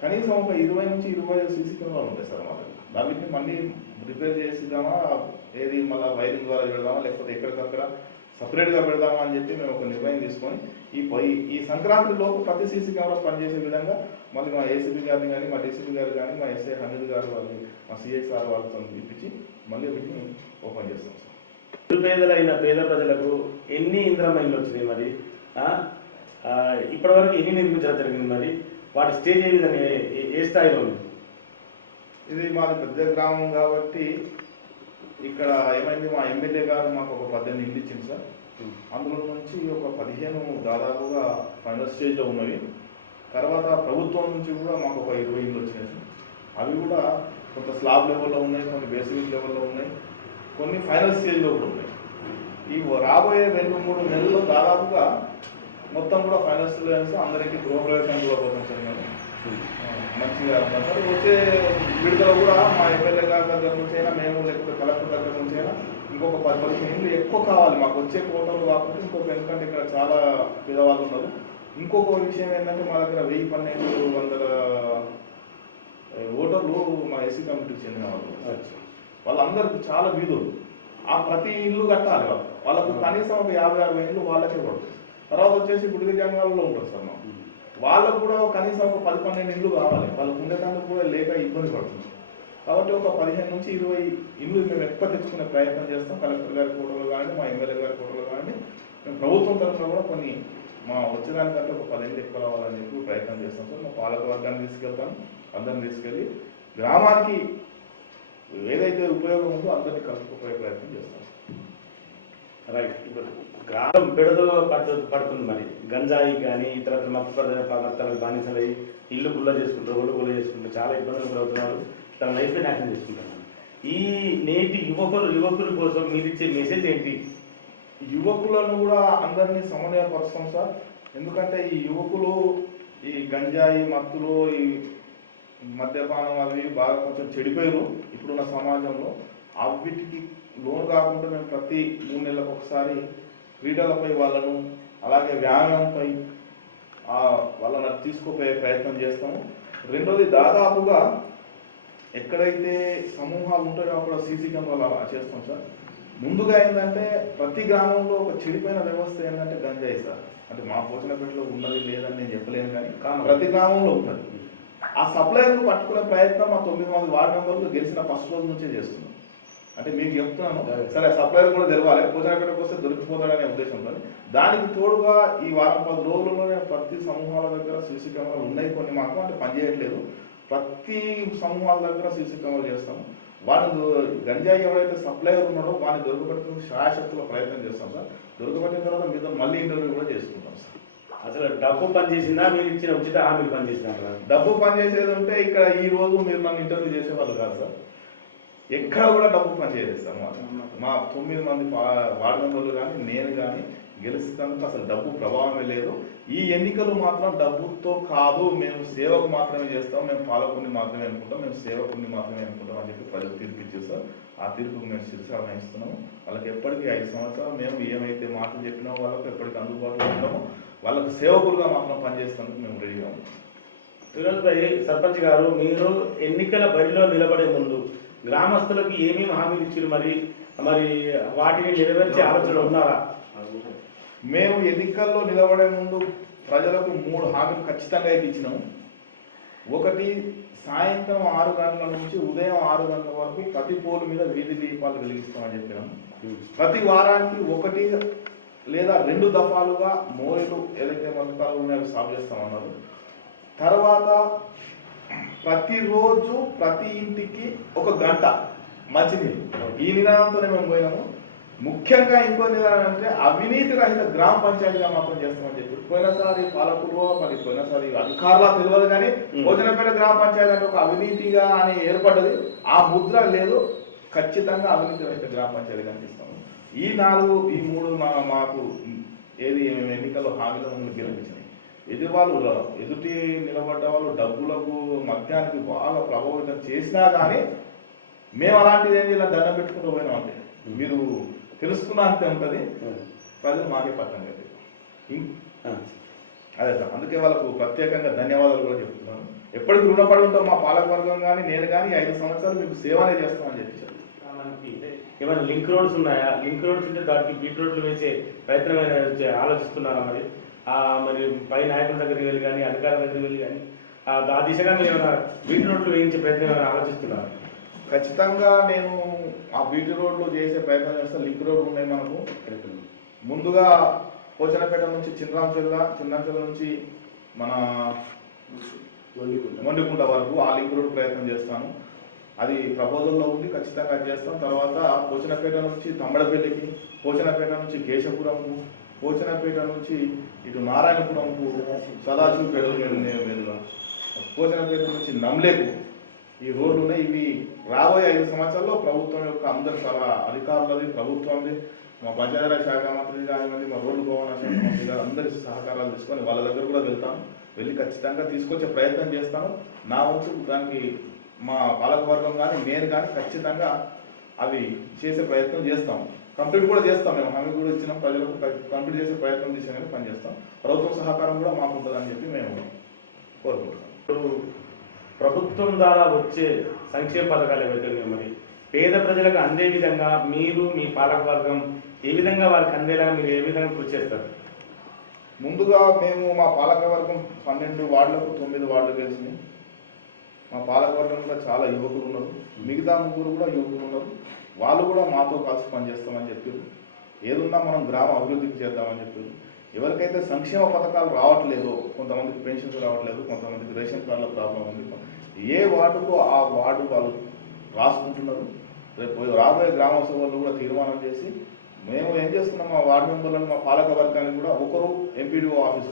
కనీసం ఒక 20 నుంచి 25 సీసీ కెమెరాలు ఉంటాయి సార్ మా దగ్గర. వాటిని మళ్ళీ రిపేర్ చేసిద్దామా, ఏది మళ్ళీ వైరింగ్ ద్వారా పెడదామా లేకపోతే ఎక్కడికక్కడ సపరేట్గా పెడదామా అని చెప్పి మేము ఒక నిర్ణయం తీసుకొని ఈ సంక్రాంతిలోపు ప్రతి సీసీ కెమెరా పనిచేసే విధంగా మళ్ళీ మా ఏసీపీ గారిని కానీ మా డీసీపీ గారు కానీ మా ఎస్ఐ హమీద్ గారు వాళ్ళు మా సిఐసార్ వాళ్ళతో ఇప్పించి మళ్ళీ వీటిని ఓపెన్ చేస్తాం సార్. నిరుపేదలైన పేద ప్రజలకు ఎన్ని ఇంద్రమైన్లు వచ్చినాయి? మరి ఇప్పటివరకు ఎన్ని నిర్మించడం జరిగింది? మరి వాటి స్టేజ్ ఏ విధంగా ఏ స్థాయిలో ఉంది? ఇది మాది పెద్ద గ్రామం కాబట్టి ఇక్కడ ఏమైంది, మా ఎమ్మెల్యే గారు మాకు ఒక 18 ఇల్లు ఇచ్చింది సార్. అందులో నుంచి ఒక 15 దాదాపుగా ఫైనల్ స్టేజ్లో ఉన్నవి. తర్వాత ప్రభుత్వం నుంచి కూడా మాకు ఒక 20 ఇళ్ళు వచ్చినాయి సార్. అవి కూడా కొంత స్లాబ్ లెవెల్లో ఉన్నాయి, కొన్ని బేసిక్ లెవెల్లో ఉన్నాయి, కొన్ని ఫైనల్ స్టేజ్లో కూడా ఉన్నాయి. ఈ రాబోయే 2-3 నెలల్లో దాదాపుగా మొత్తం కూడా ఫైనాన్షియల్ అందరికీ గృహప్రవేశం కూడా పోతాం సార్ మేము. మంచిగా ఉన్నాం సార్. వచ్చే విడుదల కూడా మా ఎమ్మెల్యే గారి దగ్గర నుంచి అయినా మేము లేకపోతే కలెక్టర్ దగ్గర నుంచి అయినా ఇంకొక 10-15 ఇండ్లు ఎక్కువ కావాలి మాకు. వచ్చే కోటలు కాకుండా ఇంకొక, ఎందుకంటే ఇక్కడ చాలా పేదవాళ్ళు ఉన్నారు. ఇంకొక విషయం ఏంటంటే మా దగ్గర 1000-1200 ఓటర్లు మా ఎస్సీ కమిటీకి చెందిన వాళ్ళు. వాళ్ళందరికీ చాలా వీధులు. ఆ ప్రతి ఇల్లు కట్టాలి వాళ్ళకు కనీసం ఒక 50-60 ఇల్లు వాళ్ళకే పడుతుంది. తర్వాత వచ్చేసి గుడిగ జంగాలలో ఉంటారు సార్ మాకు. వాళ్ళకు కూడా కనీసం ఒక 10-12 ఇల్లు కావాలి. వాళ్ళకు ఉండేటందుకు కూడా లేక ఇబ్బంది పడుతుంది. కాబట్టి ఒక 15-20 ఇల్లు మేము ఎక్కువ తెచ్చుకునే ప్రయత్నం చేస్తాం. కలెక్టర్ గారి కోటలు కానీ, మా ఎమ్మెల్యే గారి కోటలు కానీ, మేము ప్రభుత్వం తరఫున కూడా కొన్ని మా వచ్చేదానికంటే ఒక 10 ఇల్లు ఎక్కువ రావాలని చెప్పి ప్రయత్నం చేస్తాం సార్. మా పాలక వర్గాన్ని తీసుకెళ్తాం, అందరిని తీసుకెళ్ళి గ్రామానికి ఏదైతే ఉపయోగం ఉందో అందరినీ కలుపుకుపోయే ప్రయత్నం చేస్తాం. రైట్. ఇప్పుడు గ్రామం బెడదలో పడుతుంది. మరి గంజాయి కానీ ఇతర మత్తు పదార్థాలకు బానిసలై ఇల్లు గుల్ల చేసుకుంటారు, ఒళ్ళు గుల్ల చేసుకుంటారు, చాలా ఇబ్బందులు గురవుతున్నారు. తన లైఫ్ యాక్షన్ చేసుకుంటున్నారు. ఈ నేటి యువకుల కోసం మీరు ఇచ్చే మెసేజ్ ఏంటి? యువకులను కూడా అందరినీ సమన్వయపరుస్తాం సార్. ఎందుకంటే ఈ యువకులు ఈ గంజాయి మత్తులు, ఈ మద్యపానం అవి బాగా కొంచెం చెడిపోయారు ఇప్పుడున్న సమాజంలో. వీటికి లోను కాకుండా మేము ప్రతి 3 నెలలకు ఒకసారి క్రీడలపై వాళ్ళను, అలాగే వ్యాయామంపై వాళ్ళని తీసుకుపోయే ప్రయత్నం చేస్తాము. రెండోది, దాదాపుగా ఎక్కడైతే సమూహాలు ఉంటాయో అక్కడ సీసీ కెమెరాలు అలా చేస్తాం సార్. ముందుగా ఏంటంటే ప్రతి గ్రామంలో ఒక చెడిపోయిన వ్యవస్థ ఏంటంటే గంజాయి సార్. అంటే మా పోచనపేటలో ఉన్నది లేదని నేను చెప్పలేను, కానీ ప్రతి గ్రామంలో ఉన్నది. ఆ సప్లైను పట్టుకునే ప్రయత్నం మా 9 మంది వార్డు మెంబర్లు గెలిచిన ఫస్ట్ రోజు నుంచే చేస్తున్నాం. అంటే మీకు చెప్తున్నాను సరే, సప్లైర్ కూడా తెలవాలి, పోచనపేటకు వస్తే దొరికిపోతాడనే ఉద్దేశంతో. దానికి తోడుగా ఈ 10 రోజుల్లోనే ప్రతి సమూహాల దగ్గర సీసీ కెమెరాలు ఉన్నాయి. కొన్ని మాకు అంటే పనిచేయట్లేదు. ప్రతి సమూహాల దగ్గర సీసీ కెమెరాలు చేస్తాము. వాడిని గంజాయి ఎవరైతే సప్లైర్ ఉన్నాడో వాడిని దొరకబెట్టుకుని శాయశక్తుల ప్రయత్నం చేస్తాం సార్. దొరకబెట్టిన తర్వాత మీద మళ్ళీ ఇంటర్వ్యూ కూడా చేసుకుంటాం సార్. అసలు డబ్బు పనిచేసిందా, మీరు ఇచ్చిన ఉచిత హామీలు పనిచేసినా? డబ్బు పనిచేసేది ఉంటే ఇక్కడ ఈ రోజు మీరు నన్ను ఇంటర్వ్యూ చేసేవాళ్ళు కాదు సార్. ఎక్కడ కూడా డబ్బు పనిచేయలేదు సార్. మా 9 మంది వార్డు మెంబర్లు కానీ, నేను కానీ గెలుస్తున్నందుకు అసలు డబ్బు ప్రభావమే లేదు. ఈ ఎన్నికలు మాత్రం డబ్బుతో కాదు, మేము సేవకు మాత్రమే చేస్తాం, మేము పాలకుని మాత్రమే అనుకుంటాం, మేము సేవకుని మాత్రమే అనుకుంటాం అని చెప్పి ప్రజలు తీర్పు ఇచ్చేస్తారు. ఆ తీర్పుకు మేము శిరసాలను వహిస్తున్నాము. వాళ్ళకి ఎప్పటికీ 5 సంవత్సరాలు మేము ఏమైతే మాటలు చెప్పినామో వాళ్ళకి ఎప్పటికీ అందుబాటులో ఉంటామో, వాళ్ళకు సేవకులుగా మాత్రం పనిచేస్తానికి మేము రెడీగా ఉన్నాం. ఫిరోజ్ భాయ్, సర్పంచ్ గారు, మీరు ఎన్నికల బరిలో నిలబడే ముందు గ్రామస్తులకు ఏమేమి హామీలు ఇచ్చారు? మరి వాటిని నెరవేర్చే ఆలోచన ఉన్నారా? మేము ఎన్నికల్లో నిలబడే ముందు ప్రజలకు 3 హామీలు ఖచ్చితంగా అయితే ఇచ్చినాము. ఒకటి, సాయంత్రం 6 గంటల నుంచి ఉదయం 6 గంటల వరకు ప్రతి పోలు మీద వీధి దీపాలు వెలిగిస్తామని చెప్పినాము. ప్రతి వారానికి 1 లేదా 2 దఫాలుగా మోరీలు ఏదైతే మధ్యకాలు ఉన్నాయో సాగు చేస్తామన్నారు. తర్వాత ప్రతిరోజు ప్రతి ఇంటికి 1 గంట మంచినీళ్ళు. ఈ నిదానంతోనే మేము పోయినాము. ముఖ్యంగా ఇంకో నిదానం అంటే అవినీతి రహిత గ్రామ పంచాయతీగా మాత్రం చేస్తామని చెప్పి పోయినసారి పాలకులు మరి పోయినసారి అధికారులా తెలియదు, కానీ భోజనపేట గ్రామ పంచాయతీ అంటే ఒక అవినీతిగా అని ఏర్పడ్డది. ఆ ముద్ర లేదు. ఖచ్చితంగా అవినీతి రహిత గ్రామ పంచాయతీ కనిపిస్తాము. ఈ 3 మాకు ఏది ఎన్నికల్లో హామీలను గెలిపించినాయి. ఎదుటి నిలబడ్డ వాళ్ళు డబ్బులకు మద్యానికి బాగా ప్రభావితం చేసినా కానీ మేము అలాంటిది ఏం చేయాలి, దండం పెట్టుకుంటూ పోయినాం. అంటే మీరు తెలుసుకున్నా అంతే ఉంటుంది. ప్రజలు మాకే పట్టం కట్టి అదే సార్. అందుకే వాళ్ళకు ప్రత్యేకంగా ధన్యవాదాలు కూడా చెప్తున్నాను. ఎప్పటికీ రుణపడి ఉంటాం మా పాలకవర్గం కానీ, నేను కానీ 5 సంవత్సరాలు మీకు సేవనే చేస్తామని చెప్పి. ఏమైనా లింక్ రోడ్స్ ఉన్నాయా? లింక్ రోడ్స్ ఉంటే దానికి బీట్ రోడ్లు వేసే ప్రయత్నం ఆలోచిస్తున్నారా? మరి పై నాయకుల దగ్గరికి వెళ్ళి కానీ, అధికారుల దగ్గరికి వెళ్ళి కానీ ఆ దిశగా మీరు ఏమైనా బీట్ రోడ్లు వేయించే ప్రయత్నం ఏమైనా ఆలోచిస్తున్నారా? ఖచ్చితంగా నేను ఆ బీటీ రోడ్లు చేసే ప్రయత్నం చేస్తాను. లింక్ రోడ్లు ఉన్నాయి మనకు. ముందుగా పోచనపేట నుంచి చిన్నాంచెల నుంచి మన మొండికుంట వరకు ఆ లింక్ రోడ్ ప్రయత్నం చేస్తాను. అది ప్రపోజల్లో ఉంది, ఖచ్చితంగా చేస్తాం. తర్వాత పోచనపేట నుంచి తమ్మడపల్లికి, పోచనపేట నుంచి కేశపురంకు, పోచనపేట నుంచి ఇటు నారాయణపురంకు, సదాశివపేట మీదుగా పోచనపేట నుంచి నమ్లేకు ఈ రోడ్లు ఉన్నాయి. ఇవి రాబోయే 5 సంవత్సరాల్లో ప్రభుత్వం యొక్క అందరి అధికారులది, ప్రభుత్వంది, మా పంచాయతీరాజ్ శాఖ మంత్రి కానివ్వండి, మా రోడ్డు భవన శాఖ మంత్రి గారు అందరి సహకారాలు తీసుకొని వాళ్ళ దగ్గర కూడా వెళ్తాను, వెళ్ళి ఖచ్చితంగా తీసుకొచ్చే ప్రయత్నం చేస్తాను. నా వంతు దానికి మా పాలకవర్గం కానీ నేను కానీ ఖచ్చితంగా అవి చేసే ప్రయత్నం చేస్తాము. కంప్లీట్ కూడా చేస్తాం, మేము హామీ కూడా ఇచ్చినాం, ప్రజలకు కంప్లీట్ చేసే ప్రయత్నం చేసేందుకు పనిచేస్తాం. ప్రభుత్వం సహకారం కూడా మాకు ఉంటుందని చెప్పి మేము కోరుకుంటున్నాం. ఇప్పుడు ప్రభుత్వం ద్వారా వచ్చే సంక్షేమ పథకాలు ఏవైతే ఉన్నాయో మరి పేద ప్రజలకు అందే విధంగా మీరు మీ పాలకవర్గం ఏ విధంగా వారికి అందేలా మీరు ఏ విధంగా కృషి చేస్తారు? ముందుగా మేము మా పాలకవర్గం 12 వార్డులకు 9 వార్డులు గెలిచినాయి. మా పాలకవర్గం కూడా చాలా యువకులు ఉన్నారు, మిగతా ముగ్గురు కూడా యువకులు ఉన్నారు. వాళ్ళు కూడా మాతో కలిసి పనిచేస్తామని చెప్పారు. ఏదున్నా మనం గ్రామ అభివృద్ధికి చేద్దామని చెప్పారు. ఎవరికైతే సంక్షేమ పథకాలు రావట్లేదో, కొంతమందికి పెన్షన్స్ రావట్లేదు, కొంతమందికి రేషన్ కార్డుల ప్రాబ్లం ఉంది, ఏ వార్డుకు ఆ వార్డు వాళ్ళు రాసుకుంటున్నారు. రేపు రాబోయే గ్రామ సభల్లో కూడా తీర్మానం చేసి మేము ఏం చేస్తున్నాం, మా వార్డు మెంబర్లను మా పాలక వర్గానికి కూడా ఒకరు ఎంపీడీఓ ఆఫీస్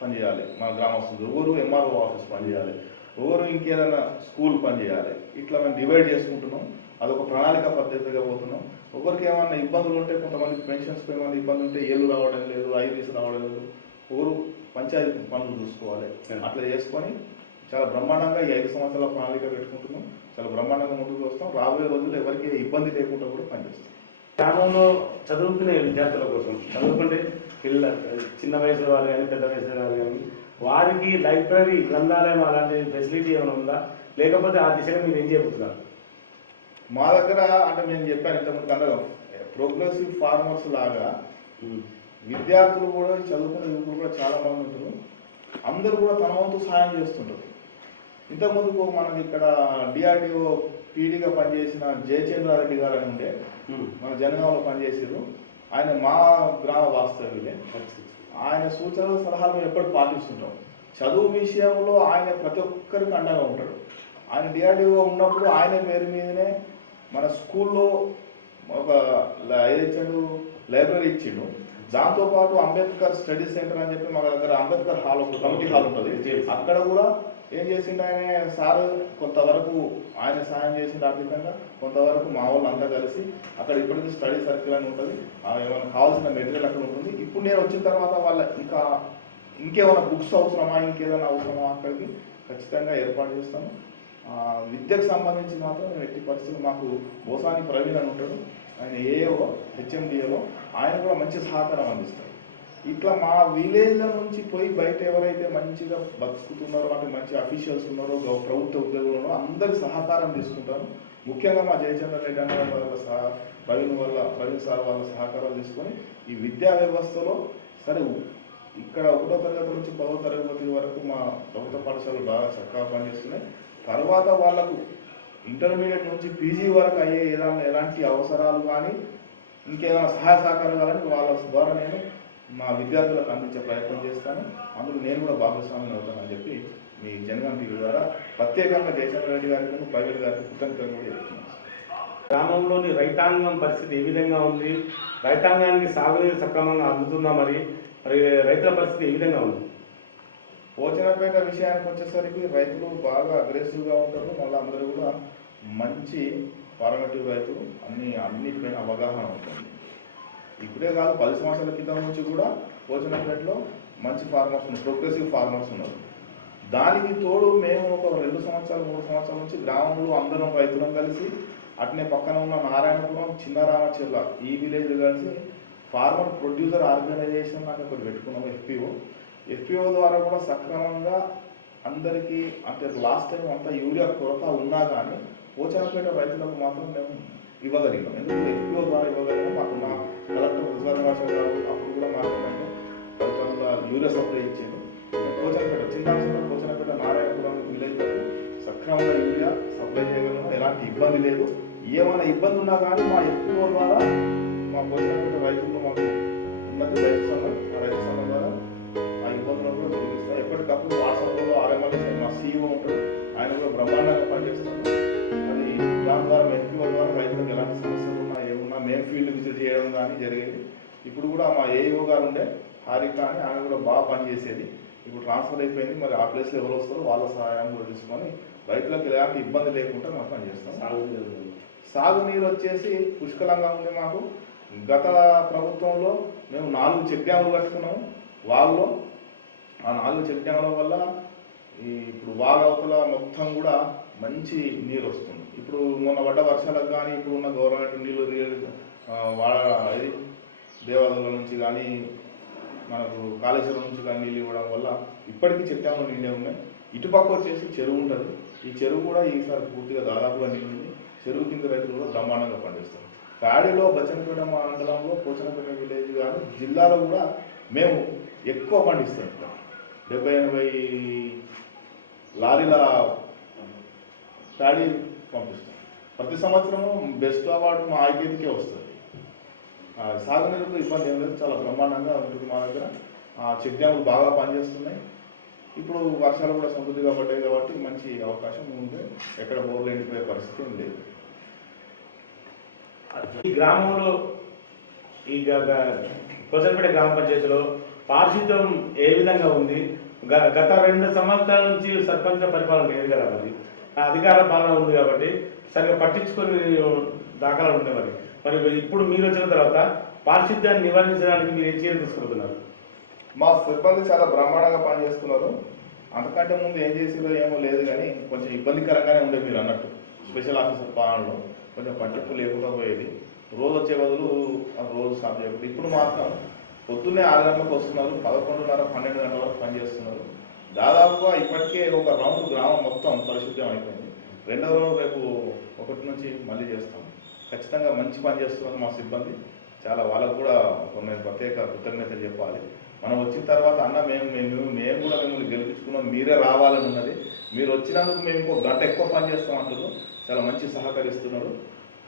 పనిచేయాలి, మా గ్రామస్తులు ఒకరు ఎంఆర్ఓ ఆఫీస్ పనిచేయాలి, ఒకరు ఇంకేదైనా స్కూల్ పనిచేయాలి. ఇట్లా మేము డివైడ్ చేసుకుంటున్నాం. అదొక ప్రణాళిక పద్ధతిగా పోతున్నాం. ఒకరికి ఏమైనా ఇబ్బందులు ఉంటే, కొంతమందికి పెన్షన్స్కి ఏమైనా ఇబ్బంది ఉంటే ఏళ్ళు రావడం లేదు, ఐరీస్ రావడం లేదు, ఒకరు పంచాయతీ పనులు చూసుకోవాలి. అట్లా చేసుకొని చాలా బ్రహ్మాండంగా ఈ 5 సంవత్సరాల ప్రణాళిక పెట్టుకుంటున్నాం. చాలా బ్రహ్మాండంగా ముందుకు వస్తాం. రాబోయే రోజుల్లో ఎవరికి ఇబ్బంది లేకుండా కూడా పనిచేస్తాం. గ్రామంలో చదువుకునే విద్యార్థుల కోసం, చదువుకుంటే చిన్న వయసు వాళ్ళు కానీ పెద్ద వయసు వాళ్ళు కానీ వారికి లైబ్రరీ, గ్రంథాలయం అలాంటి ఫెసిలిటీ ఏమైనా ఉందా? లేకపోతే ఆ దిశగా మీరు ఏం చేయబోతున్నారు? మా దగ్గర అంటే నేను చెప్పాను ఇంతకుముందు కన్నా ప్రోగ్రెసివ్ ఫార్మర్స్ లాగా విద్యార్థులు కూడా, చదువుకునే యువకులు కూడా చాలా మంది ఉంటారు. అందరూ కూడా తన వంతు సహాయం చేస్తుంటారు. ఇంతకుముందుకు మనకి ఇక్కడ డిఆర్డిఓ పీడీగా పనిచేసిన జయచంద్రారెడ్డి గారు అని ఉండే, మన జనగాంలో పనిచేసారు. ఆయన మా గ్రామ వాస్తవ్యులే. ఆయన సూచనలు సలహాలు మేము ఎప్పటికీ పాటిస్తుంటాం. చదువు విషయంలో ఆయన ప్రతి ఒక్కరికి అండగా ఉంటాడు. ఆయన డిఆర్డిఓ ఉన్నప్పుడు ఆయన పేరు మీదనే మన స్కూల్లో ఒక ఏదిచ్చాడు, లైబ్రరీ ఇచ్చిండు. దాంతోపాటు అంబేద్కర్ స్టడీ సెంటర్ అని చెప్పి మా దగ్గర అంబేద్కర్ హాల్, ఒక కమిటీ హాల్ ఉంటుంది. అక్కడ కూడా ఏం చేసిండు ఆయన సార్, కొంతవరకు ఆయన సాయం చేసిండు ఆర్థికంగా, కొంతవరకు మా వాళ్ళు అంతా కలిసి అక్కడ ఇప్పటికీ స్టడీ సర్కిల్ అని ఉంటుంది. ఏమైనా కావాల్సిన మెటీరియల్ అక్కడ ఉంటుంది. ఇప్పుడు నేను వచ్చిన తర్వాత వాళ్ళ ఇంకేమైనా బుక్స్ అవసరమా, ఇంకేదైనా అవసరమా అక్కడికి ఖచ్చితంగా ఏర్పాటు చేస్తాను. విద్యకు సంబంధించి మాత్రం నేను ఎట్టి పరిస్థితులు, మాకు బోసాని ప్రవీణ్ అని ఉంటాడు, ఆయన ఏఓ హెచ్ఎండిఏలో, ఆయన కూడా మంచి సహకారం అందిస్తారు. ఇట్లా మా విలేజ్ల నుంచి పోయి బయట ఎవరైతే మంచిగా బతుకుతున్నారో, అంటే మంచి అఫీషియల్స్ ఉన్నారో, ప్రభుత్వ ఉద్యోగులు ఉన్నారో అందరి సహకారం తీసుకుంటాను. ముఖ్యంగా మా జయచంద్ర రెడ్డి అన్న వాళ్ళ ప్రవీణ్ సార్ వాళ్ళ సహకారాలు తీసుకొని ఈ విద్యా వ్యవస్థలో సరే ఇక్కడ 1వ తరగతి నుంచి 10వ తరగతి వరకు మా ప్రభుత్వ పాఠశాలలు బాగా చక్కగా పనిచేస్తున్నాయి. తర్వాత వాళ్ళకు ఇంటర్మీడియట్ నుంచి పీజీ వరకు అయ్యే ఎలాంటి అవసరాలు కానీ ఇంకేదైనా సహాయ సహకారాలు కానీ వాళ్ళ ద్వారా నేను మా విద్యార్థులకు అందించే ప్రయత్నం చేస్తాను. అందులో నేను కూడా భాగస్వామ్యం అవుతానని చెప్పి మీ జనగాం టీవీ ద్వారా ప్రత్యేకంగా జయచంద్ర రెడ్డి గారికి, ప్రైవేట్ గారికి కృతజ్ఞతలు కూడా చెప్తున్నాను. గ్రామంలోని రైతాంగం పరిస్థితి ఏ విధంగా ఉంది? రైతాంగానికి సాగునీరు సక్రమంగా అందుతుందా? మరి రైతుల పరిస్థితి ఏ విధంగా ఉంది? పోచనపేట విషయానికి వచ్చేసరికి రైతులు బాగా అగ్రెసివ్గా ఉంటారు. మళ్ళీ అందరూ కూడా మంచి ఫార్మేటివ్ రైతులు, అన్నిటిపైన అవగాహన ఉంటుంది. ఇప్పుడే కాదు, 10 సంవత్సరాల క్రితం నుంచి కూడా పోచనపేటలో మంచి ఫార్మర్స్ ఉన్నారు, ప్రోగ్రెసివ్ ఫార్మర్స్ ఉన్నారు. దానికి తోడు మేము ఒక 2 సంవత్సరాలు 3 సంవత్సరాల నుంచి గ్రామంలో అందరం రైతులం కలిసి, అట్నే పక్కన ఉన్న నారాయణపురం, చిన్నరామచెల్ల ఈ విలేజ్ కలిసి ఫార్మర్ ప్రొడ్యూసర్ ఆర్గనైజేషన్ నాకు ఒకటి పెట్టుకున్నాము, ఎఫ్పిఓ ద్వారా కూడా సక్రమంగా అందరికీ, అంటే లాస్ట్ టైం అంతా యూరియా కొరత ఉన్నా కానీ పోచనపేట రైతులకు మాత్రం మేము ఇవ్వగలిగాం. ఎందుకంటే ఎఫ్పిఓ ద్వారా ఇవ్వగలిగాం. మాకు మా కలెక్టర్ రిజర్వేషన్ గారు అప్పుడు కూడా మాట్లాడంటే ప్రభుత్వంలో యూరియా సప్లై ఇచ్చింది. పోచనపేట పోచనపేట నారాయణపురం విలేజ్లకు సక్రమంగా యూరియా సప్లై చేయగలము. ఎలాంటి ఇబ్బంది లేదు. ఏమైనా ఇబ్బంది ఉన్నా కానీ మా ఎఫ్పిఓ ద్వారా మా పోచనపేట రైతులు మాకు ఉన్నది రైతు సంఘం ద్వారా ఆ ఇబ్బందులను కూడా తొలగిస్తాం. ఎప్పటికప్పుడు వాట్సాప్లో ఆర్ఎంఎల్ఎస్ మా సీఈఓ ఉంటాడు, ఆయన కూడా బ్రహ్మాండంగా పనిచేస్తాడు. అది దాని ద్వారా ఎఫ్పిఓ ద్వారా రైతులకు ఎలాంటి సమస్యలు ఉన్నా ఏమున్నా మేము ఫీల్డ్ విజిట్ చేయడం కానీ జరిగేది. ఇప్పుడు కూడా మా ఏఈఓ గారు ఉండే హారిక అని, ఆమె కూడా బాగా పనిచేసేది. ఇప్పుడు ట్రాన్స్ఫర్ అయిపోయింది. మరి ఆ ప్లేస్లో ఎవరు వస్తారో వాళ్ళ సహాయం కూడా తీసుకొని రైతులకు ఎలాంటి ఇబ్బంది లేకుండా మేము పనిచేస్తాం. సాగునీరు వచ్చేసి పుష్కలంగా ఉంది మాకు. గత ప్రభుత్వంలో మేము 4 చెక్ డ్యాములు కట్టుకున్నాము. వాగులో ఆ 4 చెక్ డ్యాముల వల్ల ఇప్పుడు వాగవతల మొత్తం కూడా మంచి నీరు వస్తుంది. ఇప్పుడు మొన్న పడ్డ వర్షాలకు కానీ ఇప్పుడు ఉన్న గవర్నమెంట్ నీళ్ళు ఇది దేవాలయాల నుంచి కానీ మనకు కాళేశ్వరం నుంచి కానీ నీళ్ళు ఇవ్వడం వల్ల ఇప్పటికీ చెక్ డ్యాములు నిండే ఉన్నాయి. ఇటుపక్క వచ్చేసి చెరువు ఉంటుంది. ఈ చెరువు కూడా ఈసారి పూర్తిగా దాదాపుగా నిండింది. చెరువు కింద రైతులు కూడా బ్రహ్మాండంగా పండిస్తారు. ప్యాడీలో బచ్చనపేట మండలంలో పోచనపేట విలేజ్ కానీ జిల్లాలో కూడా మేము ఎక్కువ పండిస్తాం. 70-80 లారీల ప్యాడీ పంపిస్తాం. ప్రతి సంవత్సరము బెస్ట్ అవార్డు మా ఐకేపీకే వస్తుంది. సాగునీరుకు ఇబ్బంది ఏం లేదు, చాలా బ్రహ్మాండంగా ఉంటుంది మా దగ్గర. చెక్ డ్యాములు బాగా పనిచేస్తున్నాయి. ఇప్పుడు వర్షాలు కూడా సమృద్ధిగా పడ్డాయి కాబట్టి మంచి అవకాశం ఉంది. ఎక్కడ బోర్లు ఎండిపోయే పరిస్థితి ఏం లేదు. ఈ గ్రామంలో ఈ పోచనపేట గ్రామ పంచాయతీలో పారిశుద్ధ్యం ఏ విధంగా ఉంది? గత 2 సంవత్సరాల నుంచి సర్పంచ్ పరిపాలన లేదు కదా, మరి అధికార పాలన ఉంది కాబట్టి సరిగ్గా పట్టించుకొని దాఖలాలు ఉన్నాయి. మరి ఇప్పుడు మీరు వచ్చిన తర్వాత పారిశుద్ధ్యాన్ని నివారించడానికి మీరు ఏ చర్యలు తీసుకుంటున్నారు? మా సిబ్బంది చాలా బ్రహ్మాండంగా పనిచేస్తున్నారు. అంతకంటే ముందు ఏం చేసిరో ఏమో లేదు కానీ కొంచెం ఇబ్బందికరంగానే ఉండే మీరు అన్నట్టు. స్పెషల్ ఆఫీసర్ పాలనలో కొంచెం పట్టింపు లేకుండా పోయేది. రోజు వచ్చే బదులు రోజు స్టాప్ చేయకూడదు. ఇప్పుడు మాత్రం పొద్దున్నే 6 గంటలకు వస్తున్నారు, 11:30-12 గంటల వరకు పనిచేస్తున్నారు. దాదాపుగా ఇప్పటికే ఒక రౌండ్ గ్రామం మొత్తం పరిశుభ్రం అయిపోయింది. 2వ రౌండ్ రేపు 1 నుంచి మళ్ళీ చేస్తాం. ఖచ్చితంగా మంచి పని చేస్తున్నారు మా సిబ్బంది. చాలా వాళ్ళకు కూడా కొన్ని ప్రత్యేక కృతజ్ఞతలు చెప్పాలి. మనం వచ్చిన తర్వాత అన్న మేము కూడా మిమ్మల్ని గెలిపించుకున్నాం, మీరే రావాలని ఉన్నది. మీరు వచ్చినందుకు మేము ఇంకో గంట ఎక్కువ పని చేస్తాం అంటారు. చాలా మంచి సహకరిస్తున్నారు.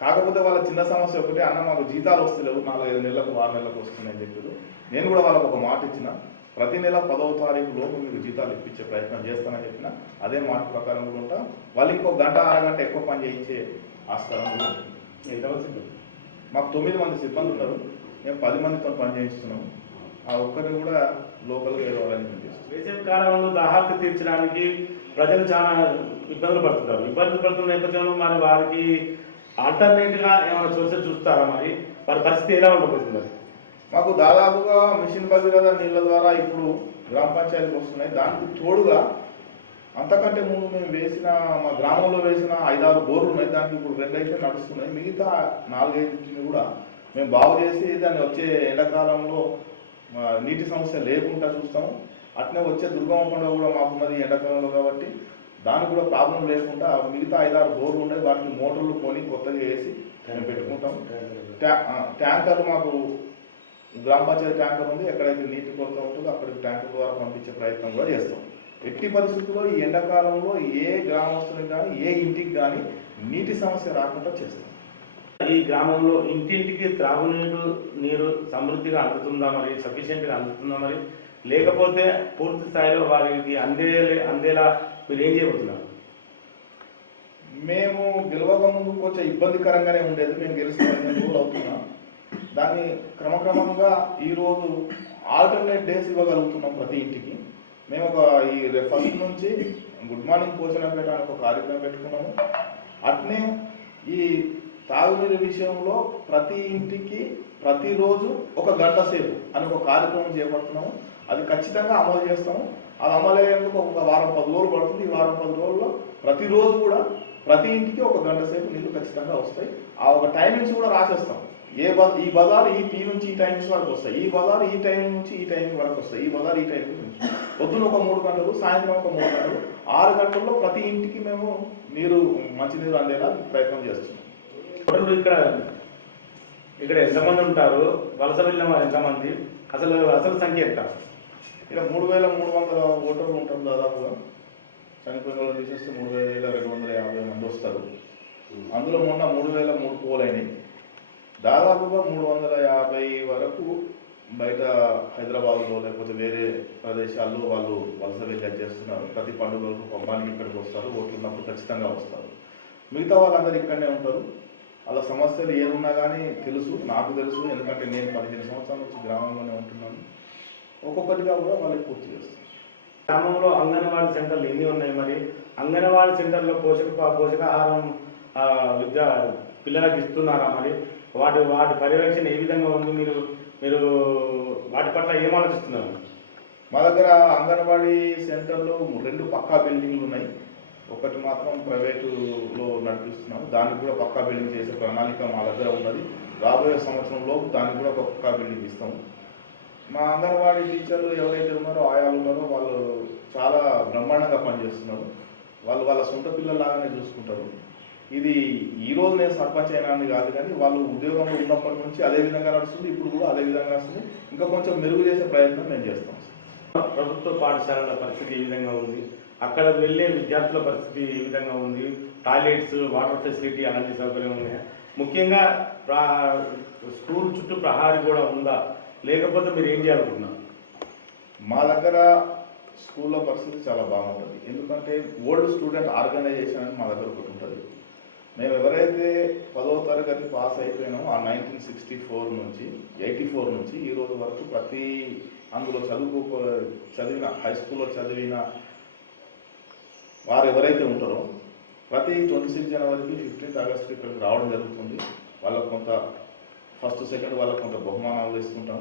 కాకపోతే వాళ్ళ చిన్న సమస్య ఒకటి, అన్న మాకు జీతాలు వస్తలేవు, 4-5 నెలలకు 6 నెలలకు వస్తున్నాయని చెప్పారు. నేను కూడా వాళ్ళకు ఒక మాట ఇచ్చిన, ప్రతి నెల 10వ తారీఖు లోపు మీకు జీతాలు ఇప్పించే ప్రయత్నం చేస్తానని చెప్పిన. అదే మాట ప్రకారం కూడా ఉంటా. వాళ్ళు ఇంకో గంట 6 గంట ఎక్కువ పని చేయించే ఆస్కారం కూడా ఉంటుంది. మాకు 9 మంది సిబ్బంది ఉన్నారు. మేము 10 మందితో పని చేయిస్తున్నాము. ఆ ఒక్కరిని కూడా లోకల్గా వెళ్ళాలని చేస్తాం. వేసవి కాలంలో దాహార్తి తీర్చడానికి ప్రజలు చాలా ఇబ్బందులు పడుతున్నారు. ఇబ్బందులు పడుతున్న నేపథ్యంలో మరి వారికి ఆల్టర్నేట్గా ఏమైనా చూస్తారా? మరి వారి పరిస్థితి ఎలా ఉండబోతుంది? మాకు దాదాపుగా మిషన్ భగీరథ నీళ్ళ ద్వారా ఇప్పుడు గ్రామ పంచాయతీకి వస్తున్నాయి. దానికి తోడుగా అంతకంటే ముందు మేము వేసిన మా గ్రామంలో వేసిన 5-6 బోర్లు ఉన్నాయి. దానికి ఇప్పుడు 2 అయితే నడుస్తున్నాయి. మిగతా 4-5 కూడా మేము బాగు చేసి దాన్ని వచ్చే ఎండాకాలంలో నీటి సమస్య లేకుండా చూస్తాము. అట్నే వచ్చే దుర్గమ్మ పండుగ కూడా మాకున్నది ఎండాకాలంలో కాబట్టి దానికి కూడా ప్రాబ్లం లేకుండా మిగతా 5-6 బోర్లు ఉన్నాయి. వాటిని మోటార్లు కొని కొత్తగా వేసి మేము పెట్టుకుంటాం. ట్యాంకర్లు మాకు గ్రామ పంచాయతీ ట్యాంకర్ ఉంది. ఎక్కడైతే నీటి కొరత ఉంటుందో అక్కడికి ట్యాంకర్ ద్వారా పంపించే ప్రయత్నం కూడా చేస్తాం. ఎట్టి పరిస్థితుల్లో ఈ ఎండాకాలంలో ఏ గ్రామస్తులకు కానీ ఏ ఇంటికి కానీ నీటి సమస్య రాకుండా చేస్తాం. ఈ గ్రామంలో ఇంటింటికి నీరు సమృద్ధిగా అందుతుందా, మరి సఫిషియెంట్గా అందుతుందా, మరి లేకపోతే పూర్తి స్థాయిలో వారికి అందేలా మీరు ఏం చేయబోతున్నారు? మేము గెలవక ముందు కొంచెం ఇబ్బందికరంగానే ఉండేది. మేము గెలిచిన 15 రోజులు అవుతున్నాం. దాన్ని క్రమక్రమంగా ఈరోజు ఆల్టర్నేట్ డేస్ ఇవ్వగలుగుతున్నాం ప్రతి ఇంటికి. మేము ఈ 1st నుంచి గుడ్ మార్నింగ్ పోచనపేట అని ఒక కార్యక్రమం పెట్టుకున్నాము. అట్నే ఈ తాగునీరు విషయంలో ప్రతి ఇంటికి ప్రతిరోజు 1 గంట సేపు అని ఒక కార్యక్రమం చేపడుతున్నాము. అది ఖచ్చితంగా అమలు చేస్తాము. అది అమలు అయ్యేందుకు ఒక వారం 10 రోజులు పడుతుంది. ఈ వారం 10 రోజుల్లో ప్రతిరోజు కూడా ప్రతి ఇంటికి 1 గంట సేపు నీళ్లు ఖచ్చితంగా వస్తాయి. ఆ ఒక టైమింగ్స్ కూడా రాసేస్తాం. ఈ బజార్ ఈ టీ నుంచి ఈ టైమింగ్స్ వరకు వస్తాయి, ఈ బజార్ ఈ టైమింగ్ నుంచి ఈ టైమింగ్ వరకు వస్తాయి, ఈ బజార్ ఈ టైమింగ్ నుంచి. పొద్దున ఒక 3 గంటలు, సాయంత్రం ఒక 3 గంటలు, 6 గంటల్లో ప్రతి ఇంటికి మేము మంచినీరు అందేలా ప్రయత్నం చేస్తున్నాం. ఇక్కడ ఎంతమంది ఉంటారు? వలస వెళ్ళిన వారు ఎంతమంది? అసలు సంఖ్య ఎంత? ఇక్కడ 3300 ఓటర్లు ఉంటాం. దాదాపుగా చనిపోయిన వాళ్ళు తీసేస్తే 3250 మంది వస్తారు. అందులో మొన్న 3003 పోలైనాయి. దాదాపుగా 350 వరకు బయట హైదరాబాద్లో లేకపోతే వేరే ప్రదేశాల్లో వాళ్ళు వలస వెళ్ళి చేస్తున్నారు. ప్రతి పండుగలకు పంపానికి ఇక్కడికి వస్తారు. ఓట్లు ఉన్నప్పుడు ఖచ్చితంగా వస్తారు. మిగతా వాళ్ళందరూ ఇక్కడనే ఉంటారు. వాళ్ళ సమస్యలు ఏమున్నా కానీ తెలుసు, నాకు తెలుసు. ఎందుకంటే నేను 15 సంవత్సరాల నుంచి గ్రామంలోనే ఉంటున్నాను. ఒక్కొక్కటిగా కూడా వాళ్ళకి పూర్తి చేస్తాను. గ్రామంలో అంగన్వాడీ సెంటర్లు ఎన్ని ఉన్నాయి? మరి అంగన్వాడీ సెంటర్లో పోషకాహారం పిల్లలకు ఇస్తున్నారా? మరి వాటి పర్యవేక్షణ ఏ విధంగా ఉంది? మీరు మీరు వాటి పట్ల ఏం ఆలోచిస్తున్నారు? మా దగ్గర అంగన్వాడీ సెంటర్లో 2 పక్కా బిల్డింగ్లు ఉన్నాయి. ఒకటి మాత్రం ప్రైవేటులో నడిపిస్తున్నాము. దానికి కూడా పక్కా బిల్డింగ్ చేసే ప్రణాళిక మా దగ్గర ఉన్నది. రాబోయే సంవత్సరంలో దానికి కూడా ఒక పక్కా బిల్డింగ్ ఇస్తాము. మా అంగన్వాడీ టీచర్లు ఎవరైతే ఉన్నారో, ఆయాలు ఉన్నారో, వాళ్ళు చాలా బ్రహ్మాండంగా పనిచేస్తున్నారు. వాళ్ళు వాళ్ళ సొంత పిల్లల్లాగానే చూసుకుంటారు. ఇది ఈరోజు నేను సర్పంచ్ అయినా అని కాదు, కానీ వాళ్ళు ఉద్యోగంలో ఉన్నప్పటి నుంచి అదే విధంగా నడుస్తుంది. ఇప్పుడు కూడా అదే విధంగా వస్తుంది. ఇంకా కొంచెం మెరుగు చేసే ప్రయత్నం మేము చేస్తాం. ప్రభుత్వ పాఠశాలల పరిస్థితి ఏ విధంగా ఉంది? అక్కడ వెళ్ళే విద్యార్థుల పరిస్థితి ఏ విధంగా ఉంది? టాయిలెట్స్, వాటర్ ఫెసిలిటీ అలాంటి సౌకర్యం ఉన్నాయా? ముఖ్యంగా స్కూల్ చుట్టూ ప్రహారీ కూడా ఉందా? లేకపోతే మీరు ఏం చేయాలనుకుంటున్నారు? మా దగ్గర స్కూల్లో పరిస్థితి చాలా బాగుంటుంది. ఎందుకంటే ఓల్డ్ స్టూడెంట్ ఆర్గనైజేషన్ అని మా దగ్గర ఒకటి ఉంటుంది. మేము ఎవరైతే 10వ తరగతి పాస్ అయిపోయినామో ఆ 1964 నుంచి 84 నుంచి ఈ రోజు వరకు ప్రతి అందులో చదివిన హై స్కూల్లో చదివిన వారు ఎవరైతే ఉంటారో ప్రతి 26 జనవరికి 15th ఆగస్టుకి ఇక్కడికి రావడం జరుగుతుంది. వాళ్ళకు కొంత ఫస్ట్ సెకండ్ వాళ్ళకు కొంత బహుమానాలు ఇస్తుంటాం.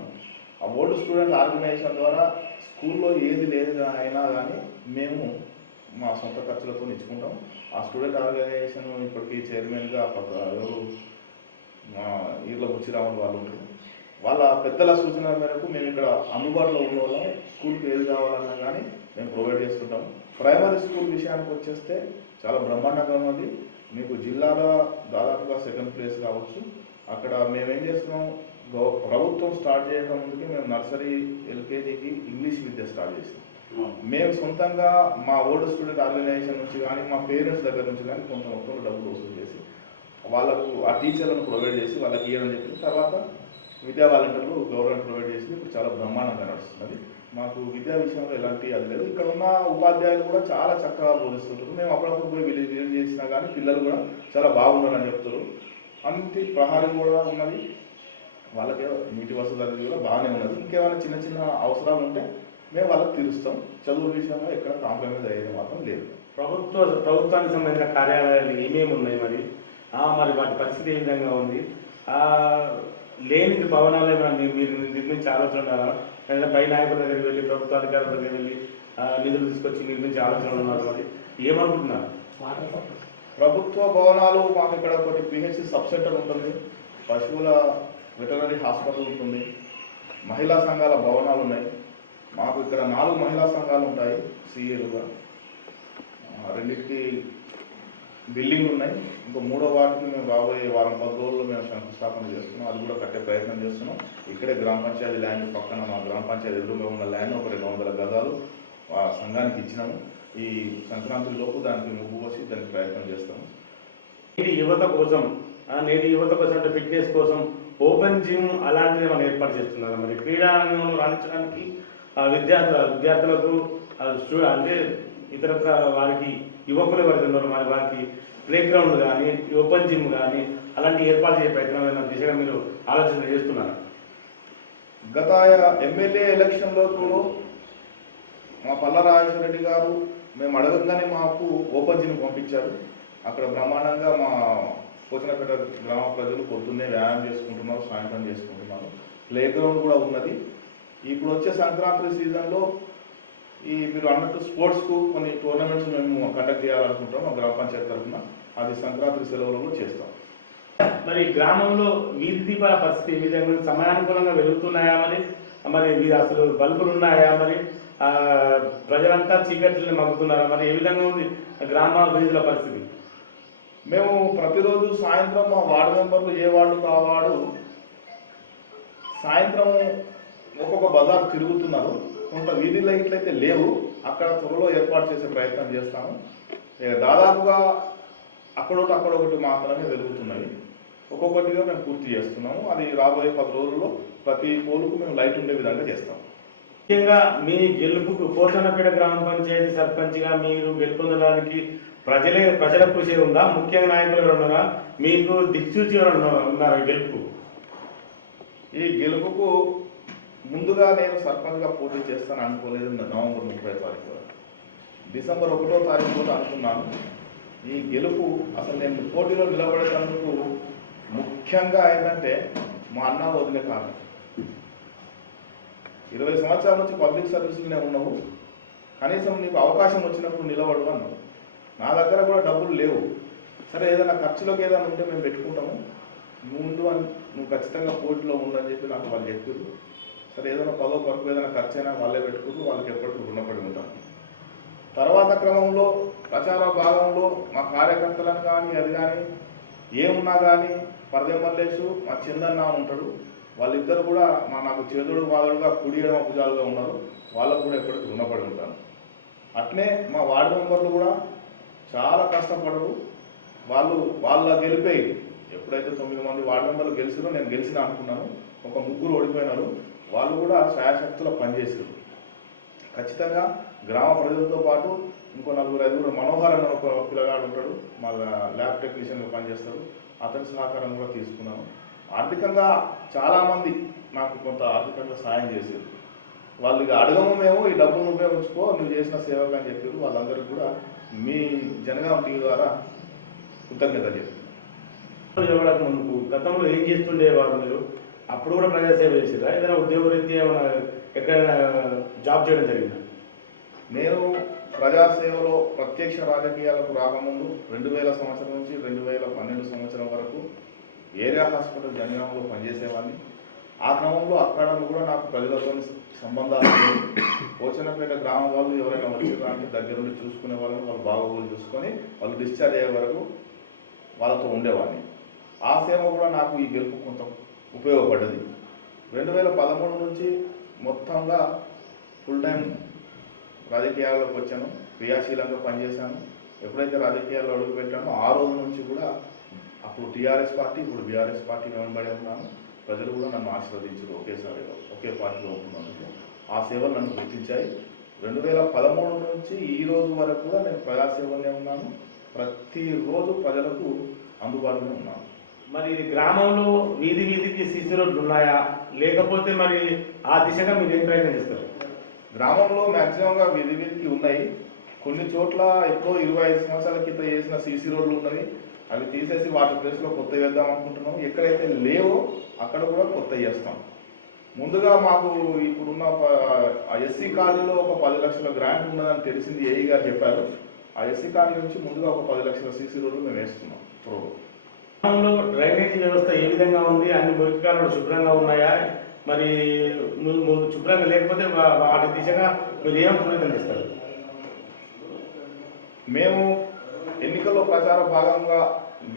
ఆ ఓల్డ్ స్టూడెంట్ ఆర్గనైజేషన్ ద్వారా స్కూల్లో ఏది లేదు అయినా కానీ మేము మా సొంత ఖర్చులతో ఇచ్చుకుంటాం. ఆ స్టూడెంట్ ఆర్గనైజేషన్ ఇప్పటికీ చైర్మన్గా ఎవరు మా ఈర్ల బుచ్చిరాములు వాళ్ళు ఉంటారు. వాళ్ళ పెద్దల సూచన మేరకు మేము ఇక్కడ అందుబాటులో ఉన్న వాళ్ళం స్కూల్కి ఏది కావాలన్నా కానీ మేము ప్రొవైడ్ చేస్తుంటాం. ప్రైమరీ స్కూల్ విషయానికి వచ్చేస్తే చాలా బ్రహ్మాండంగా ఉన్నది. మీకు జిల్లాలో దాదాపుగా 2nd ప్లేస్ కావచ్చు. అక్కడ మేమేం చేస్తున్నాం, ప్రభుత్వం స్టార్ట్ చేయడం ముందుకి మేము నర్సరీ LKGకి ఇంగ్లీష్ విద్య స్టార్ట్ చేసాం. మేము సొంతంగా మా ఓల్డ్ స్టూడెంట్ ఆర్గనైజేషన్ నుంచి కానీ మా పేరెంట్స్ దగ్గర నుంచి కానీ కొంత మొత్తంలో డబ్బులు వసూలు చేసి వాళ్ళకు ఆ టీచర్లను ప్రొవైడ్ చేసి వాళ్ళకి ఇవ్వడం చెప్పిన తర్వాత విద్యా వాలంటీర్లు గవర్నమెంట్ ప్రొవైడ్ చేసి ఇప్పుడు చాలా బ్రహ్మాండంగా నడుస్తున్నది. మాకు విద్యా విషయంలో ఎలాంటి అది లేదు. ఇక్కడ ఉన్న ఉపాధ్యాయులు కూడా చాలా చక్కగా బోధిస్తుంటారు. మేము అప్పుడప్పుడు పోయి విజిట్ చేసినా కానీ పిల్లలు కూడా చాలా బాగున్నారని చెప్తారు. అంతే ప్రహారీ కూడా ఉన్నది. వాళ్ళకి నీటి వసతి అనేది కూడా బాగానే ఉన్నది. ఇంకేమైనా చిన్న చిన్న అవసరాలు ఉంటే మేము వాళ్ళకి తీరుస్తాం. చదువు విషయంలో ఎక్కడ కాంప్రమైజ్ అయ్యేది మాత్రం లేదు. ప్రభుత్వానికి సంబంధించిన కార్యాలయాలు ఏమేమి ఉన్నాయి మరి వాటి పరిస్థితి ఏ విధంగా ఉంది? లేని భవనాలు ఏమైనా మీరు నిర్మించే ఆలోచన ఉన్నారా? లేదా పై నాయకుల దగ్గరికి వెళ్ళి ప్రభుత్వ అధికారుల దగ్గరికి వెళ్ళి నిధులు తీసుకొచ్చి నిర్మించే ఆలోచన ఉన్నారు? మరి ఏమనుకుంటున్నారు? ప్రభుత్వ భవనాలు మాకు ఇక్కడ ఒకటి PHC సబ్ సెంటర్ ఉంటుంది, పశువుల వెటనరీ హాస్పిటల్ ఉంటుంది, మహిళా సంఘాల భవనాలు ఉన్నాయి. మాకు ఇక్కడ 4 మహిళా సంఘాలు ఉంటాయి CAలుగా. 2కి బిల్డింగ్లు ఉన్నాయి. ఇంకో 3వ వాటికి మేము రాబోయే వారం 10 రోజుల్లో మేము శంకుస్థాపన చేస్తున్నాం. అది కూడా కట్టే ప్రయత్నం చేస్తున్నాం. ఇక్కడే గ్రామ పంచాయతీ ల్యాండ్ పక్కన మా గ్రామ పంచాయతీ ఎదురుగా ఉన్న ల్యాండ్ ఒక 200 గజాలు ఆ సంఘానికి ఇచ్చినాము. ఈ సంక్రాంతి లోపు దానికి ముగ్గు వచ్చి దానికి ప్రయత్నం చేస్తాము. నేటి యువత కోసం అంటే ఫిట్నెస్ కోసం ఓపెన్ జిమ్ అలాంటివి మనం ఏర్పాటు చేస్తున్నారు. మరి క్రీడారంగంలో రాణించడానికి విద్యార్థులకు అంటే ఇతరత్ర వారికి యువకులు ఎవరైతే ఉన్నారో మరి వారికి ప్లే గ్రౌండ్ కానీ ఓపెన్ జిమ్ కానీ అలాంటి ఏర్పాటు చేసే ప్రయత్నమైన దిశగా మీరు ఆలోచన చేస్తున్నారు? గత ఎమ్మెల్యే ఎలక్షన్లో కూడా మా పల్లా రాజేశ్వర రెడ్డి గారు మేము అడగంగానే మాకు ఓపెన్ జిమ్ పంపించారు. అక్కడ బ్రహ్మాండంగా మా పోచనపేట గ్రామ ప్రజలు పొద్దున్నే వ్యాయామం చేసుకుంటున్నారు, సాయంత్రం చేసుకుంటున్నారు. ప్లే గ్రౌండ్ కూడా ఉన్నది. ఇప్పుడు వచ్చే సంక్రాంతి సీజన్లో మీరు అన్నట్టు స్పోర్ట్స్కు కొన్ని టోర్నమెంట్స్ మేము కండక్ట్ చేయాలనుకుంటాం మా గ్రామ పంచాయతీ తరఫున. అది సంక్రాంతి సెలవులు కూడా చేస్తాం. మరి గ్రామంలో వీధి దీపాల పరిస్థితి ఏ విధంగా సమయానుకూలంగా వెలుగుతున్నాయా? మరి అసలు బల్బులు ఉన్నాయా? మరి ప్రజలంతా చీకట్లని మగ్గుతున్నారా? మరి ఏ విధంగా ఉంది గ్రామ వీధుల పరిస్థితి? మేము ప్రతిరోజు సాయంత్రం మా వార్డు మెంబర్లు ఏ వార్డు కావాడు సాయంత్రం ఒక్కొక్క బజార్ తిరుగుతున్నారు. కొంత వీధి లైట్లు అయితే లేవు, అక్కడ త్వరలో ఏర్పాటు చేసే ప్రయత్నం చేస్తాము. దాదాపుగా అక్కడొకటి మాత్రమే వెలుగుతున్నవి. ఒక్కొక్కటిగా మేము పూర్తి చేస్తున్నాము. అది రాబోయే 10 రోజుల్లో ప్రతి పోలుకు మేము లైట్ ఉండే విధంగా చేస్తాం. ముఖ్యంగా మీ గెలుపుకు పోచనపేట గ్రామ పంచాయతీ సర్పంచ్గా మీరు గెలుపొందడానికి ప్రజల కృషి ఉందా? ముఖ్యంగా నాయకులు ఎవరు ఉన్నారా? మీకు దిక్సూచి ఎవరు ఉన్నారా గెలుపు? ఈ గెలుపుకు ముందుగా నేను సర్పంచ్గా పోటీ చేస్తాను అనుకోలేదు. నవంబర్ 30వ తారీఖు, డిసెంబర్ 1వ తారీఖు కూడా అనుకున్నాను. ఈ గెలుపు అసలు నేను పోటీలో నిలబడేందుకు ముఖ్యంగా ఏంటంటే మా అన్న వదిలే కారణం 20 సంవత్సరాల నుంచి పబ్లిక్ సర్వీసులోనే ఉన్నావు, కనీసం నీకు అవకాశం వచ్చినప్పుడు నిలబడు అన్నావు. నా దగ్గర కూడా డబ్బులు లేవు, సరే ఏదైనా ఖర్చులోకి ఏదైనా ఉంటే మేము పెట్టుకుంటాము, ముందు అని నువ్వు ఖచ్చితంగా పోటీలో ఉండని చెప్పి నాకు వాళ్ళు చెప్పారు. సరే ఏదైనా పదో వరకు ఏదైనా ఖర్చు అయినా వాళ్ళే పెట్టుకుని వాళ్ళకి ఎప్పటికీ రుణపడి ఉంటాను. తర్వాత క్రమంలో ప్రచార భాగంలో మా కార్యకర్తలను కానీ అది కానీ ఏమున్నా కానీ పరదే మల్లేసు మా చందన్న ఉంటాడు, వాళ్ళిద్దరు కూడా నాకు చేదుడు వాదుడుగా కుడి ఎడమ భుజాలుగా ఉన్నారు, వాళ్ళకు కూడా ఎప్పటికీ రుణపడి ఉంటాను. అట్నే మా వార్డు మెంబర్లు కూడా చాలా కష్టపడరు, వాళ్ళ గెలిపే ఎప్పుడైతే 9 మంది వార్డు మెంబర్లు గెలిచారో నేను గెలిచిన అనుకున్నాను, ఒక 3 ఓడిపోయినారు, వాళ్ళు కూడా శాయశక్తులు పనిచేసారు. ఖచ్చితంగా గ్రామ ప్రజలతో పాటు ఇంకో 4-5 మనోహర్ అన్న ఒక పిల్లగాడు ఉంటాడు, మా ల్యాబ్ టెక్నీషియన్గా పనిచేస్తాడు, అతని సహకారం కూడా తీసుకున్నాను. ఆర్థికంగా చాలామంది నాకు కొంత ఆర్థికంగా సాయం చేశారు. వాళ్ళు ఇక అడగము మేము ఈ డబ్బులు నువ్వే ఉంచుకో నువ్వు చేసిన సేవకు అని చెప్పారు. వాళ్ళందరికీ కూడా మీ జనగాం టీవీ ద్వారా కృతజ్ఞత చెప్తున్నాను. ముందుకు గతంలో ఏం చేస్తుండేవారు మీరు? అప్పుడు కూడా ప్రజాసేవ చేసిరా? ఏదైనా ఉద్యోగరీత్యా ఏమైనా ఎక్కడైనా జాబ్ చేయడం జరిగిందా? నేను ప్రజాసేవలో ప్రత్యక్ష రాజకీయాలకు రాకముందు 2000 సంవత్సరం నుంచి 2012 సంవత్సరం వరకు ఏరియా హాస్పిటల్ జనగాంలో పనిచేసేవాడిని. ఆ క్రమంలో అక్కడ కూడా నాకు ప్రజలతో సంబంధాలు, పోచనపేట గ్రామం వాళ్ళు ఎవరైనా వచ్చినా అంటే దగ్గర నుండి చూసుకునే వాళ్ళని, వాళ్ళ బాగోగులు చూసుకొని వాళ్ళు డిశ్చార్జ్ అయ్యే వరకు వాళ్ళతో ఉండేవాడిని. ఆ సేవ కూడా నాకు ఈ గెలుపు కొంత ఉపయోగపడ్డది. 2013 నుంచి మొత్తంగా ఫుల్ టైం రాజకీయాల్లోకి వచ్చాను, క్రియాశీలంగా పనిచేశాను. ఎప్పుడైతే రాజకీయాల్లో అడుగుపెట్టానో ఆ రోజు నుంచి కూడా అప్పుడు టీఆర్ఎస్ పార్టీ, ఇప్పుడు బీఆర్ఎస్ పార్టీ వెంబడి ఉన్నాను. ప్రజలు కూడా నన్ను ఆశీర్వదించారు, ఒకేసారి ఒకే పార్టీలో ఉంటున్నందుకు. ఆ సేవలు నన్ను గుర్తించాయి. 2013 నుంచి ఈ రోజు వరకు కూడా నేను ప్రజాసేవలనే ఉన్నాను, ప్రతిరోజు ప్రజలకు అందుబాటులో ఉన్నాను. మరి ఇది గ్రామంలో వీధి వీధికి సీసీ రోడ్లు ఉన్నాయా, లేకపోతే మరి ఆ దిశగా మీరు ఏం ప్రయత్నం చేస్తారు? గ్రామంలో మ్యాక్సిమంగా వీధి వీధికి ఉన్నాయి. కొన్ని చోట్ల ఎప్పుడో 25 సంవత్సరాల క్రితం చేసిన సీసీ రోడ్లు ఉన్నవి, అవి తీసేసి వాటి ప్లేస్లో కొత్త వేద్దాం అనుకుంటున్నాం. ఎక్కడైతే లేవో అక్కడ కూడా కొత్త చేస్తాం. ముందుగా మాకు ఇప్పుడున్న ఎస్సీ కాలనీలో ఒక 10 లక్షల గ్రాంట్ ఉన్నదని తెలిసింది, ఏఈ గారు చెప్పారు. ఆ ఎస్సీ కాలనీ నుంచి ముందుగా ఒక 10 లక్షల సీసీ రోడ్లు మేము వేస్తున్నాం. గ్రామంలో డ్రైనేజీ వ్యవస్థ ఏ విధంగా ఉంది? అన్ని మురికాలు శుభ్రంగా ఉన్నాయా? మరి శుభ్రంగా లేకపోతే వాటి దిశగా మీరు ఏం ప్రయత్నం చేస్తారు? మేము ఎన్నికల్లో ప్రచార భాగంగా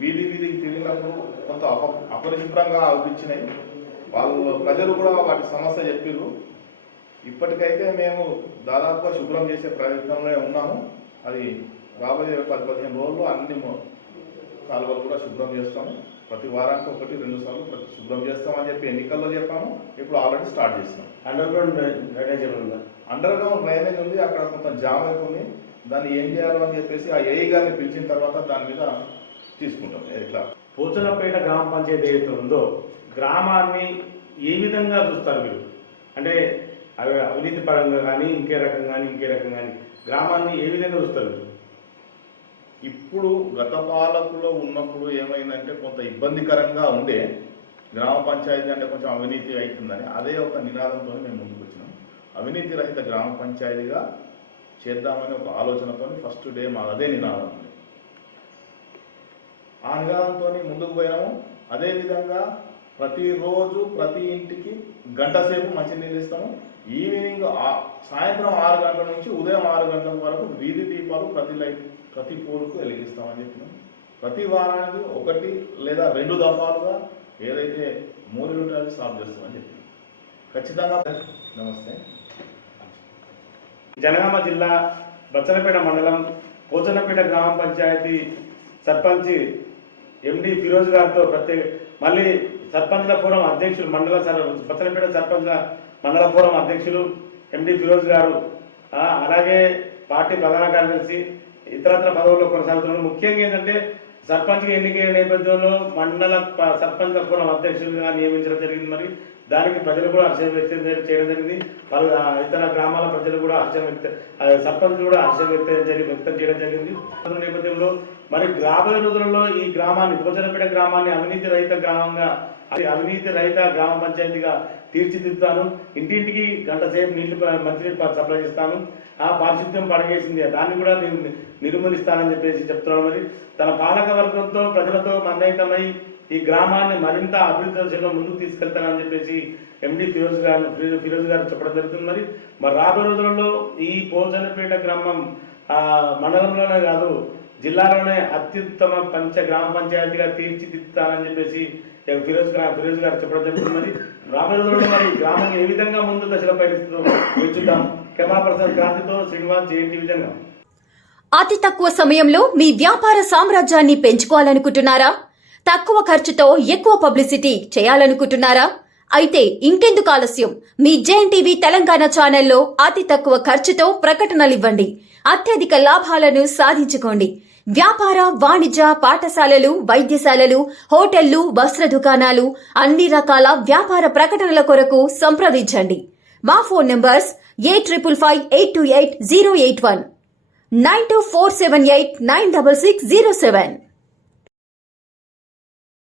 వీధి వీధికి తిరిగినప్పుడు కొంత అపరిశుభ్రంగా అనిపించినాయి. ప్రజలు కూడా వాటి సమస్య చెప్పారు. ఇప్పటికైతే మేము దాదాపుగా శుభ్రం చేసే ప్రయత్నంలో ఉన్నాము. అది రాబోయే 10-15 రోజుల్లో అన్ని కాలువలు కూడా శుభ్రం చేస్తాము. ప్రతి వారానికి 1-2 సార్లు శుభ్రం చేస్తామని చెప్పి ఎన్నికల్లో చెప్పాము. ఇప్పుడు ఆల్రెడీ స్టార్ట్ చేస్తాం. అండర్ గ్రౌండ్ డ్రైనేజ్ ఉందా? అండర్ గ్రౌండ్ డ్రైనేజ్ ఉంది, అక్కడ కొంత జామ్ అవుతుంది. దాన్ని ఏం చేయాలో అని చెప్పేసి ఆ ఏఈ గారిని పిలిచిన తర్వాత దాని మీద తీసుకుంటాం. ఎట్లా పోచనపేట గ్రామ పంచాయతీ ఏదైతే ఉందో గ్రామాన్ని ఏ విధంగా చూస్తారు మీరు? అంటే అవి అవినీతి పరంగా కానీ ఇంకే రకం కానీ గ్రామాన్ని ఏ విధంగా చూస్తారు? ఇప్పుడు గత పాలకులో ఉన్నప్పుడు ఏమైందంటే కొంత ఇబ్బందికరంగా ఉండే గ్రామ పంచాయతీ అంటే కొంచెం అవినీతి అవుతుందని అదే ఒక నినాదంతో మేము ముందుకు వచ్చినాం. అవినీతి రహిత గ్రామ పంచాయతీగా చేద్దామని ఒక ఆలోచనతో ఫస్ట్ డే అదే నినాదం. ఆ నినాదంతో ముందుకు పోయినాము. అదేవిధంగా ప్రతిరోజు ప్రతి ఇంటికి 1 గంట సేపు మంచినీళ్ళు ఇస్తాము. ఈవినింగ్ సాయంత్రం 6 గంటల నుంచి ఉదయం 6 గంటల వరకు వీధి దీపాలు ప్రతి పూలకు వెలిగిస్తామని చెప్పినాం. ప్రతి వారానికి 1 లేదా 2 దఫాలుగా ఏదైతే మూలీలు ఉంటే అది సాల్వ్ చేస్తామని చెప్పినాం. ఖచ్చితంగా. నమస్తే. జనగామ జిల్లా బచ్చనపేట మండలం పోచనపేట గ్రామ పంచాయతీ సర్పంచ్ ఎండి ఫిరోజ్ గారితో మళ్ళీ సర్పంచ్ల ఫోరం అధ్యక్షులు బచ్చనపేట సర్పంచ్ల మండల ఫోరం అధ్యక్షులు ఎండి ఫిరోజ్ గారు, అలాగే పార్టీ ప్రధాన కార్యదర్శి ఇతరత్ర పదవుల్లో కొనసాగుతున్నారు. ముఖ్యంగా ఏంటంటే సర్పంచ్గా ఎన్నికైన నేపథ్యంలో మండల సర్పంచ్ల ఫోరం అధ్యక్షులుగా నియమించడం జరిగింది. మరి దానికి ప్రజలు కూడా హర్షం వ్యక్తం చేయడం జరిగింది. వాళ్ళు ఇతర గ్రామాల ప్రజలు కూడా సర్పంచ్ కూడా హర్షం వ్యక్తం చేయడం జరిగింది. నేపథ్యంలో మరి రాబోయే రోజులలో ఈ గ్రామాన్ని భోజనపేట గ్రామాన్ని అవినీతి రహిత గ్రామ పంచాయతీగా తీర్చిదిద్దుతాను. ఇంటింటికి గంట సేపు మంచినీళ్ళు సప్లై చేస్తాను. ఆ పారిశుద్ధ్యం పడగేసింది దాన్ని కూడా నేను నిర్మూలిస్తానని చెప్పేసి చెప్తున్నాను. మరి తన పాలక వర్గంతో ప్రజలతో మన్నైతమై ఈ గ్రామాన్ని మరింత అభివృద్ధి దశలో ముందుకు తీసుకెళ్తానని చెప్పేసి ఎండి ఫిరోజ్ గారు చెప్పడం జరుగుతుంది. మరి రాబోయే రోజులలో ఈ పోచనపేట గ్రామం మండలంలోనే కాదు జిల్లాలోనే అత్యుత్తమ గ్రామ పంచాయతీగా తీర్చిదిద్దుతానని చెప్పేసి ఫిరోజ్ గారు చెప్పడం జరుగుతుంది. మరి రాబోయే రోజుల్లో మరి గ్రామం ఏ విధంగా ముందు దశలో పయనిస్తుందో చూద్దాం. కెమెరా పర్సన్ క్రాంతితో శ్రీనివాస్, JNTV జనగాం. అతి తక్కువ సమయంలో మీ వ్యాపార సామ్రాజ్యాన్ని పెంచుకోవాలనుకుంటున్నారా? తక్కువ ఖర్చుతో ఎక్కువ పబ్లిసిటీ చేయాలనుకుంటున్నారా? అయితే ఇంకెందుకు ఆలస్యం? మీ JNTV తెలంగాణ ఛానల్లో అతి తక్కువ ఖర్చుతో ప్రకటనలివ్వండి. అత్యధిక లాభాలను సాధించుకోండి. వ్యాపార, వాణిజ్య, పాఠశాలలు, వైద్యశాలలు, హోటళ్లు, వస్త్ర దుకాణాలు, అన్ని రకాల వ్యాపార ప్రకటనల కొరకు సంప్రదించండి. మా ఫోన్ నంబర్స్ 8558288081 9247896607.